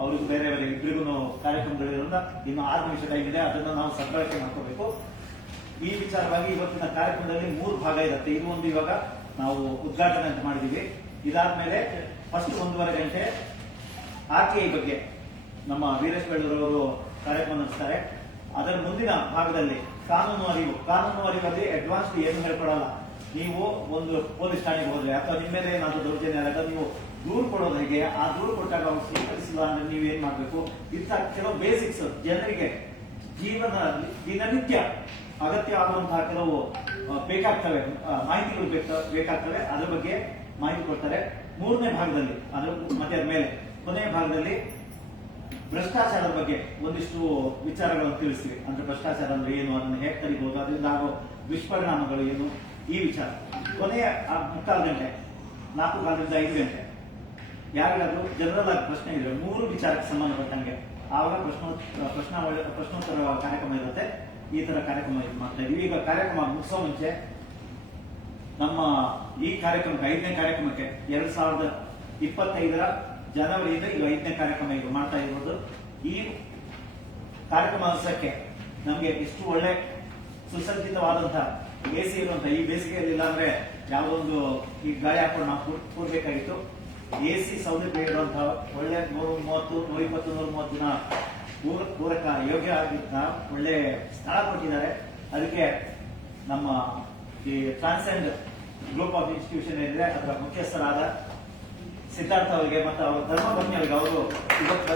ಅವ್ರಿಗೂ ಬೇರೆ ಬೇರೆ ಇಬ್ಬರಿಗೂ ಕಾರ್ಯಕ್ರಮಗಳಿರೋದ್ರಿಂದ ಇನ್ನು 6 ನಿಮಿಷ ಟೈಮ್ ಇದೆ, ಅದನ್ನ ನಾವು ಸದ್ಬಳಕೆ ಮಾಡ್ಕೋಬೇಕು. ಈ ವಿಚಾರವಾಗಿ ಇವತ್ತಿನ ಕಾರ್ಯಕ್ರಮದಲ್ಲಿ 3 ಭಾಗ ಇರುತ್ತೆ. ಇದು ಒಂದು ಇವಾಗ ನಾವು ಉದ್ಘಾಟನೆ ಅಂತ ಮಾಡಿದೀವಿ. ಇದಾದ್ಮೇಲೆ ಫಸ್ಟ್ 1.5 ಗಂಟೆ RTI ಬಗ್ಗೆ ನಮ್ಮ ವೀರೇಶ್ ಬೆಳ್ಳೂರವರು ಕಾರ್ಯಕ್ರಮ ನಡೆಸ್ತಾರೆ. ಅದರ ಮುಂದಿನ ಭಾಗದಲ್ಲಿ ಕಾನೂನು ಅರಿವಲ್ಲಿ ಅಡ್ವಾನ್ಸ್ ಏನು ಹೇಳ್ಕೊಡಲ್ಲ. ನೀವು ಒಂದು ಪೊಲೀಸ್ ಠಾಣೆಗೆ ಹೋದ್ರೆ ಅಥವಾ ನಿಮ್ಮ ಮೇಲೆ ಏನಾದ್ರು ದೌರ್ಜನ್ಯ ಆದಾಗ ನೀವು ದೂರು ಕೊಡೋದು ಹೇಗೆ, ಆ ದೂರು ಕೊಟ್ಟಾಗ ಅವ್ರು ಸ್ವೀಕರಿಸಿಲ್ಲ ಅಂದ್ರೆ ನೀವು ಏನ್ ಮಾಡ್ಬೇಕು, ಇಂಥ ಕೆಲವು ಬೇಸಿಕ್ಸ್ ಜನರಿಗೆ ದಿನನಿತ್ಯ ಅಗತ್ಯ ಆಗುವಂತಹ ಕೆಲವು ಬೇಕಾಗ್ತವೆ, ಮಾಹಿತಿಗಳು ಬೇಕಾಗ್ತವೆ. ಅದ್ರ ಬಗ್ಗೆ ಮಾಹಿತಿ ಕೊಡ್ತಾರೆ. 3ನೇ ಭಾಗದಲ್ಲಿ ಮತ್ತೆ ಅದ್ಮೇಲೆ ಕೊನೆಯ ಭಾಗದಲ್ಲಿ ಭ್ರಷ್ಟಾಚಾರದ ಬಗ್ಗೆ ಒಂದಿಷ್ಟು ವಿಚಾರಗಳನ್ನು ತಿಳಿಸ್ತೀವಿ. ಅಂದ್ರೆ ಭ್ರಷ್ಟಾಚಾರ ಅಂದ್ರೆ ಏನು, ಅದನ್ನು ಹೇಗೆ ತಡಿಬಹುದು, ಅದರಿಂದ ಆಗೋ ದುಷ್ಪರಿಣಾಮಗಳು ಏನು, ಈ ವಿಚಾರ. ಕೊನೆಯ 3/4 ಗಂಟೆ 4:15 5 ಗಂಟೆ ಯಾರಿಗಾದ್ರೂ ಜನರಲ್ ಆಗಿ ಪ್ರಶ್ನೆ ಇದ್ರೆ 3 ವಿಚಾರಕ್ಕೆ ಸಂಬಂಧಪಟ್ಟಂಗೆ ಆವಾಗ ಪ್ರಶ್ನೋತ್ತರ ಕಾರ್ಯಕ್ರಮ ಇರುತ್ತೆ. ಈ ತರ ಕಾರ್ಯಕ್ರಮ ಮಾಡ್ತಾ ಇದೀವಿ. ಈಗ ಕಾರ್ಯಕ್ರಮ ಮುಗಿಸೋ ಮುಂಚೆ ನಮ್ಮ ಈ ಕಾರ್ಯಕ್ರಮಕ್ಕೆ 5ನೇ ಕಾರ್ಯಕ್ರಮಕ್ಕೆ 2025 ಜನವರಿಯಿಂದ ಈಗ 5ನೇ ಕಾರ್ಯಕ್ರಮ ಈಗ ಮಾಡ್ತಾ ಇರೋದು. ಈ ಕಾರ್ಯಕ್ರಮ ನಡೆಸಕ್ಕೆ ನಮ್ಗೆ ಎಷ್ಟು ಒಳ್ಳೆ ಸುಸಜ್ಜಿತವಾದಂತಹ AC ಇರುವಂತಹ ಈ ಬೇಸಿಗೆಯಲ್ಲಿ ಇಲ್ಲ ಅಂದ್ರೆ ಯಾವ್ದೊಂದು ಈ ಗಾಳಿ ಹಾಕೊಂಡು ನಾವು ಕೂರ್ಬೇಕಾಗಿತ್ತು. AC ಸೌಲಭ್ಯ ಇರುವಂತಹ ಒಳ್ಳೆ 130, 120, 130 ದಿನ ಪೂರಕ ಯೋಗ್ಯ ಆಗಿದ್ದ ಒಳ್ಳೆ ಸ್ಥಳ ಕೊಟ್ಟಿದ್ದಾರೆ. ಅದಕ್ಕೆ ನಮ್ಮ ಈ ಟ್ರಾನ್ಸೆಂಡ್ ಗ್ರೂಪ್ ಆಫ್ ಇನ್ಸ್ಟಿಟ್ಯೂಷನ್ ಏನಿದೆ ಅದರ ಮುಖ್ಯಸ್ಥರಾದ ಸಿದ್ಧಾರ್ಥ ಅವರಿಗೆ ಮತ್ತು ಅವರ ಧರ್ಮಪತ್ನಿ ಅವರಿಗೆ ಅವರು ಇವತ್ತು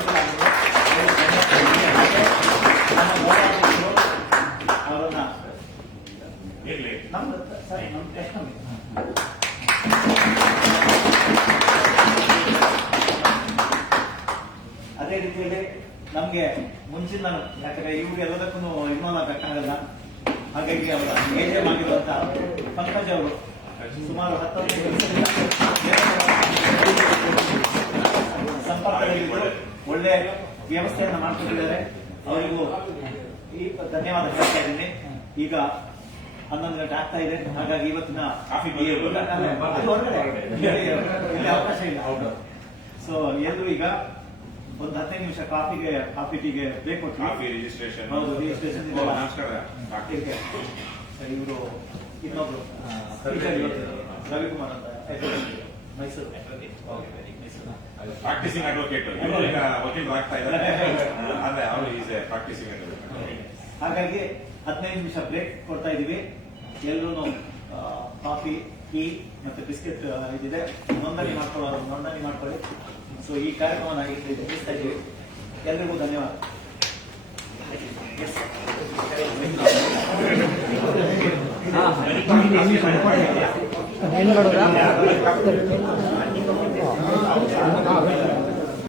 ಅವರನ್ನ ಅದೇ ರೀತಿಯಲ್ಲಿ ನಮ್ಗೆ ಮುಂಚಿನ ಯಾಕಂದ್ರೆ ಇವ್ರಿಗೆ ಎಲ್ಲದಕ್ಕೂ ಇನ್ವಾಲ್ವ್ ಆಗಕ್ಕಾಗಲ್ಲ. ಹಾಗಾಗಿ ಅವರ ಏಜೆಮ್ ಆಗಿರುವಂತಹ ಪಂಕಜ್ ಅವರು ಸುಮಾರು 10 ಸಂಪರ್ಕದಲ್ಲಿದ್ದು ಒಳ್ಳೆ ವ್ಯವಸ್ಥೆಯನ್ನ ಮಾಡ್ಕೊಂಡಿದ್ದಾರೆ. ಅವರಿಗೂ ಈ ಧನ್ಯವಾದ ಹೇಳ್ತಾ ಇದ್ದೀನಿ. ಈಗ 11 ಗಂಟೆ ಆಗ್ತಾ ಇದೆ. ಹಾಗಾಗಿ ಇವತ್ತಿನ ಇಲ್ಲಿ ಅವಕಾಶ ಇಲ್ಲ. ಸೊ ಎಲ್ಲರೂ ಈಗ ಒಂದು 15 ನಿಮಿಷ ಕಾಫಿ ಟೀಗೆ ಬೇಕು. ರಿಜಿಸ್ಟ್ರೇಷನ್ ಹೌದು, ರಿಜಿಸ್ಟ್ರೇಷನ್ ಇದೆ. ನಮಸ್ಕಾರ. ಇವರು ಇನ್ನೊಬ್ರು ರವಿಕುಮಾರ್ ಅಂತ ಮೈಸೂರು ಪ್ರಾಕ್ಟಿಸಿಂಗ್ ಅಡ್ವೊಕೇಟ್ ಈಗ ವಕೀಲರು ಆಗ್ತಾ ಇದ್ದಾರೆ. ಅಂದ್ರೆ ಅವರು ಈಸ್ ಎ ಪ್ರಾಕ್ಟಿಸಿಂಗ್ ಅಡ್ವೊಕೇಟ್. ಹಾಗಾಗಿ 15 ನಿಮಿಷ ಬ್ರೇಕ್ ಕೊಡ್ತಾ ಇದೀವಿ. ಎಲ್ಲರೂ ಕಾಫಿ, ಟೀ ಮತ್ತೆ ಬಿಸ್ಕೆಟ್ ಇದಿದೆ, ನೋಂದಣಿ ಮಾಡ್ಕೊಳ್ಳಿ. ಸೊ ಈ ಕಾರ್ಯಕ್ರಮನ ಮುಗಿಸ್ತಾ ಇದ್ದೀವಿ. ಎಲ್ರಿಗೂ ಧನ್ಯವಾದ. ಏನು ಮಾಡೋದಾ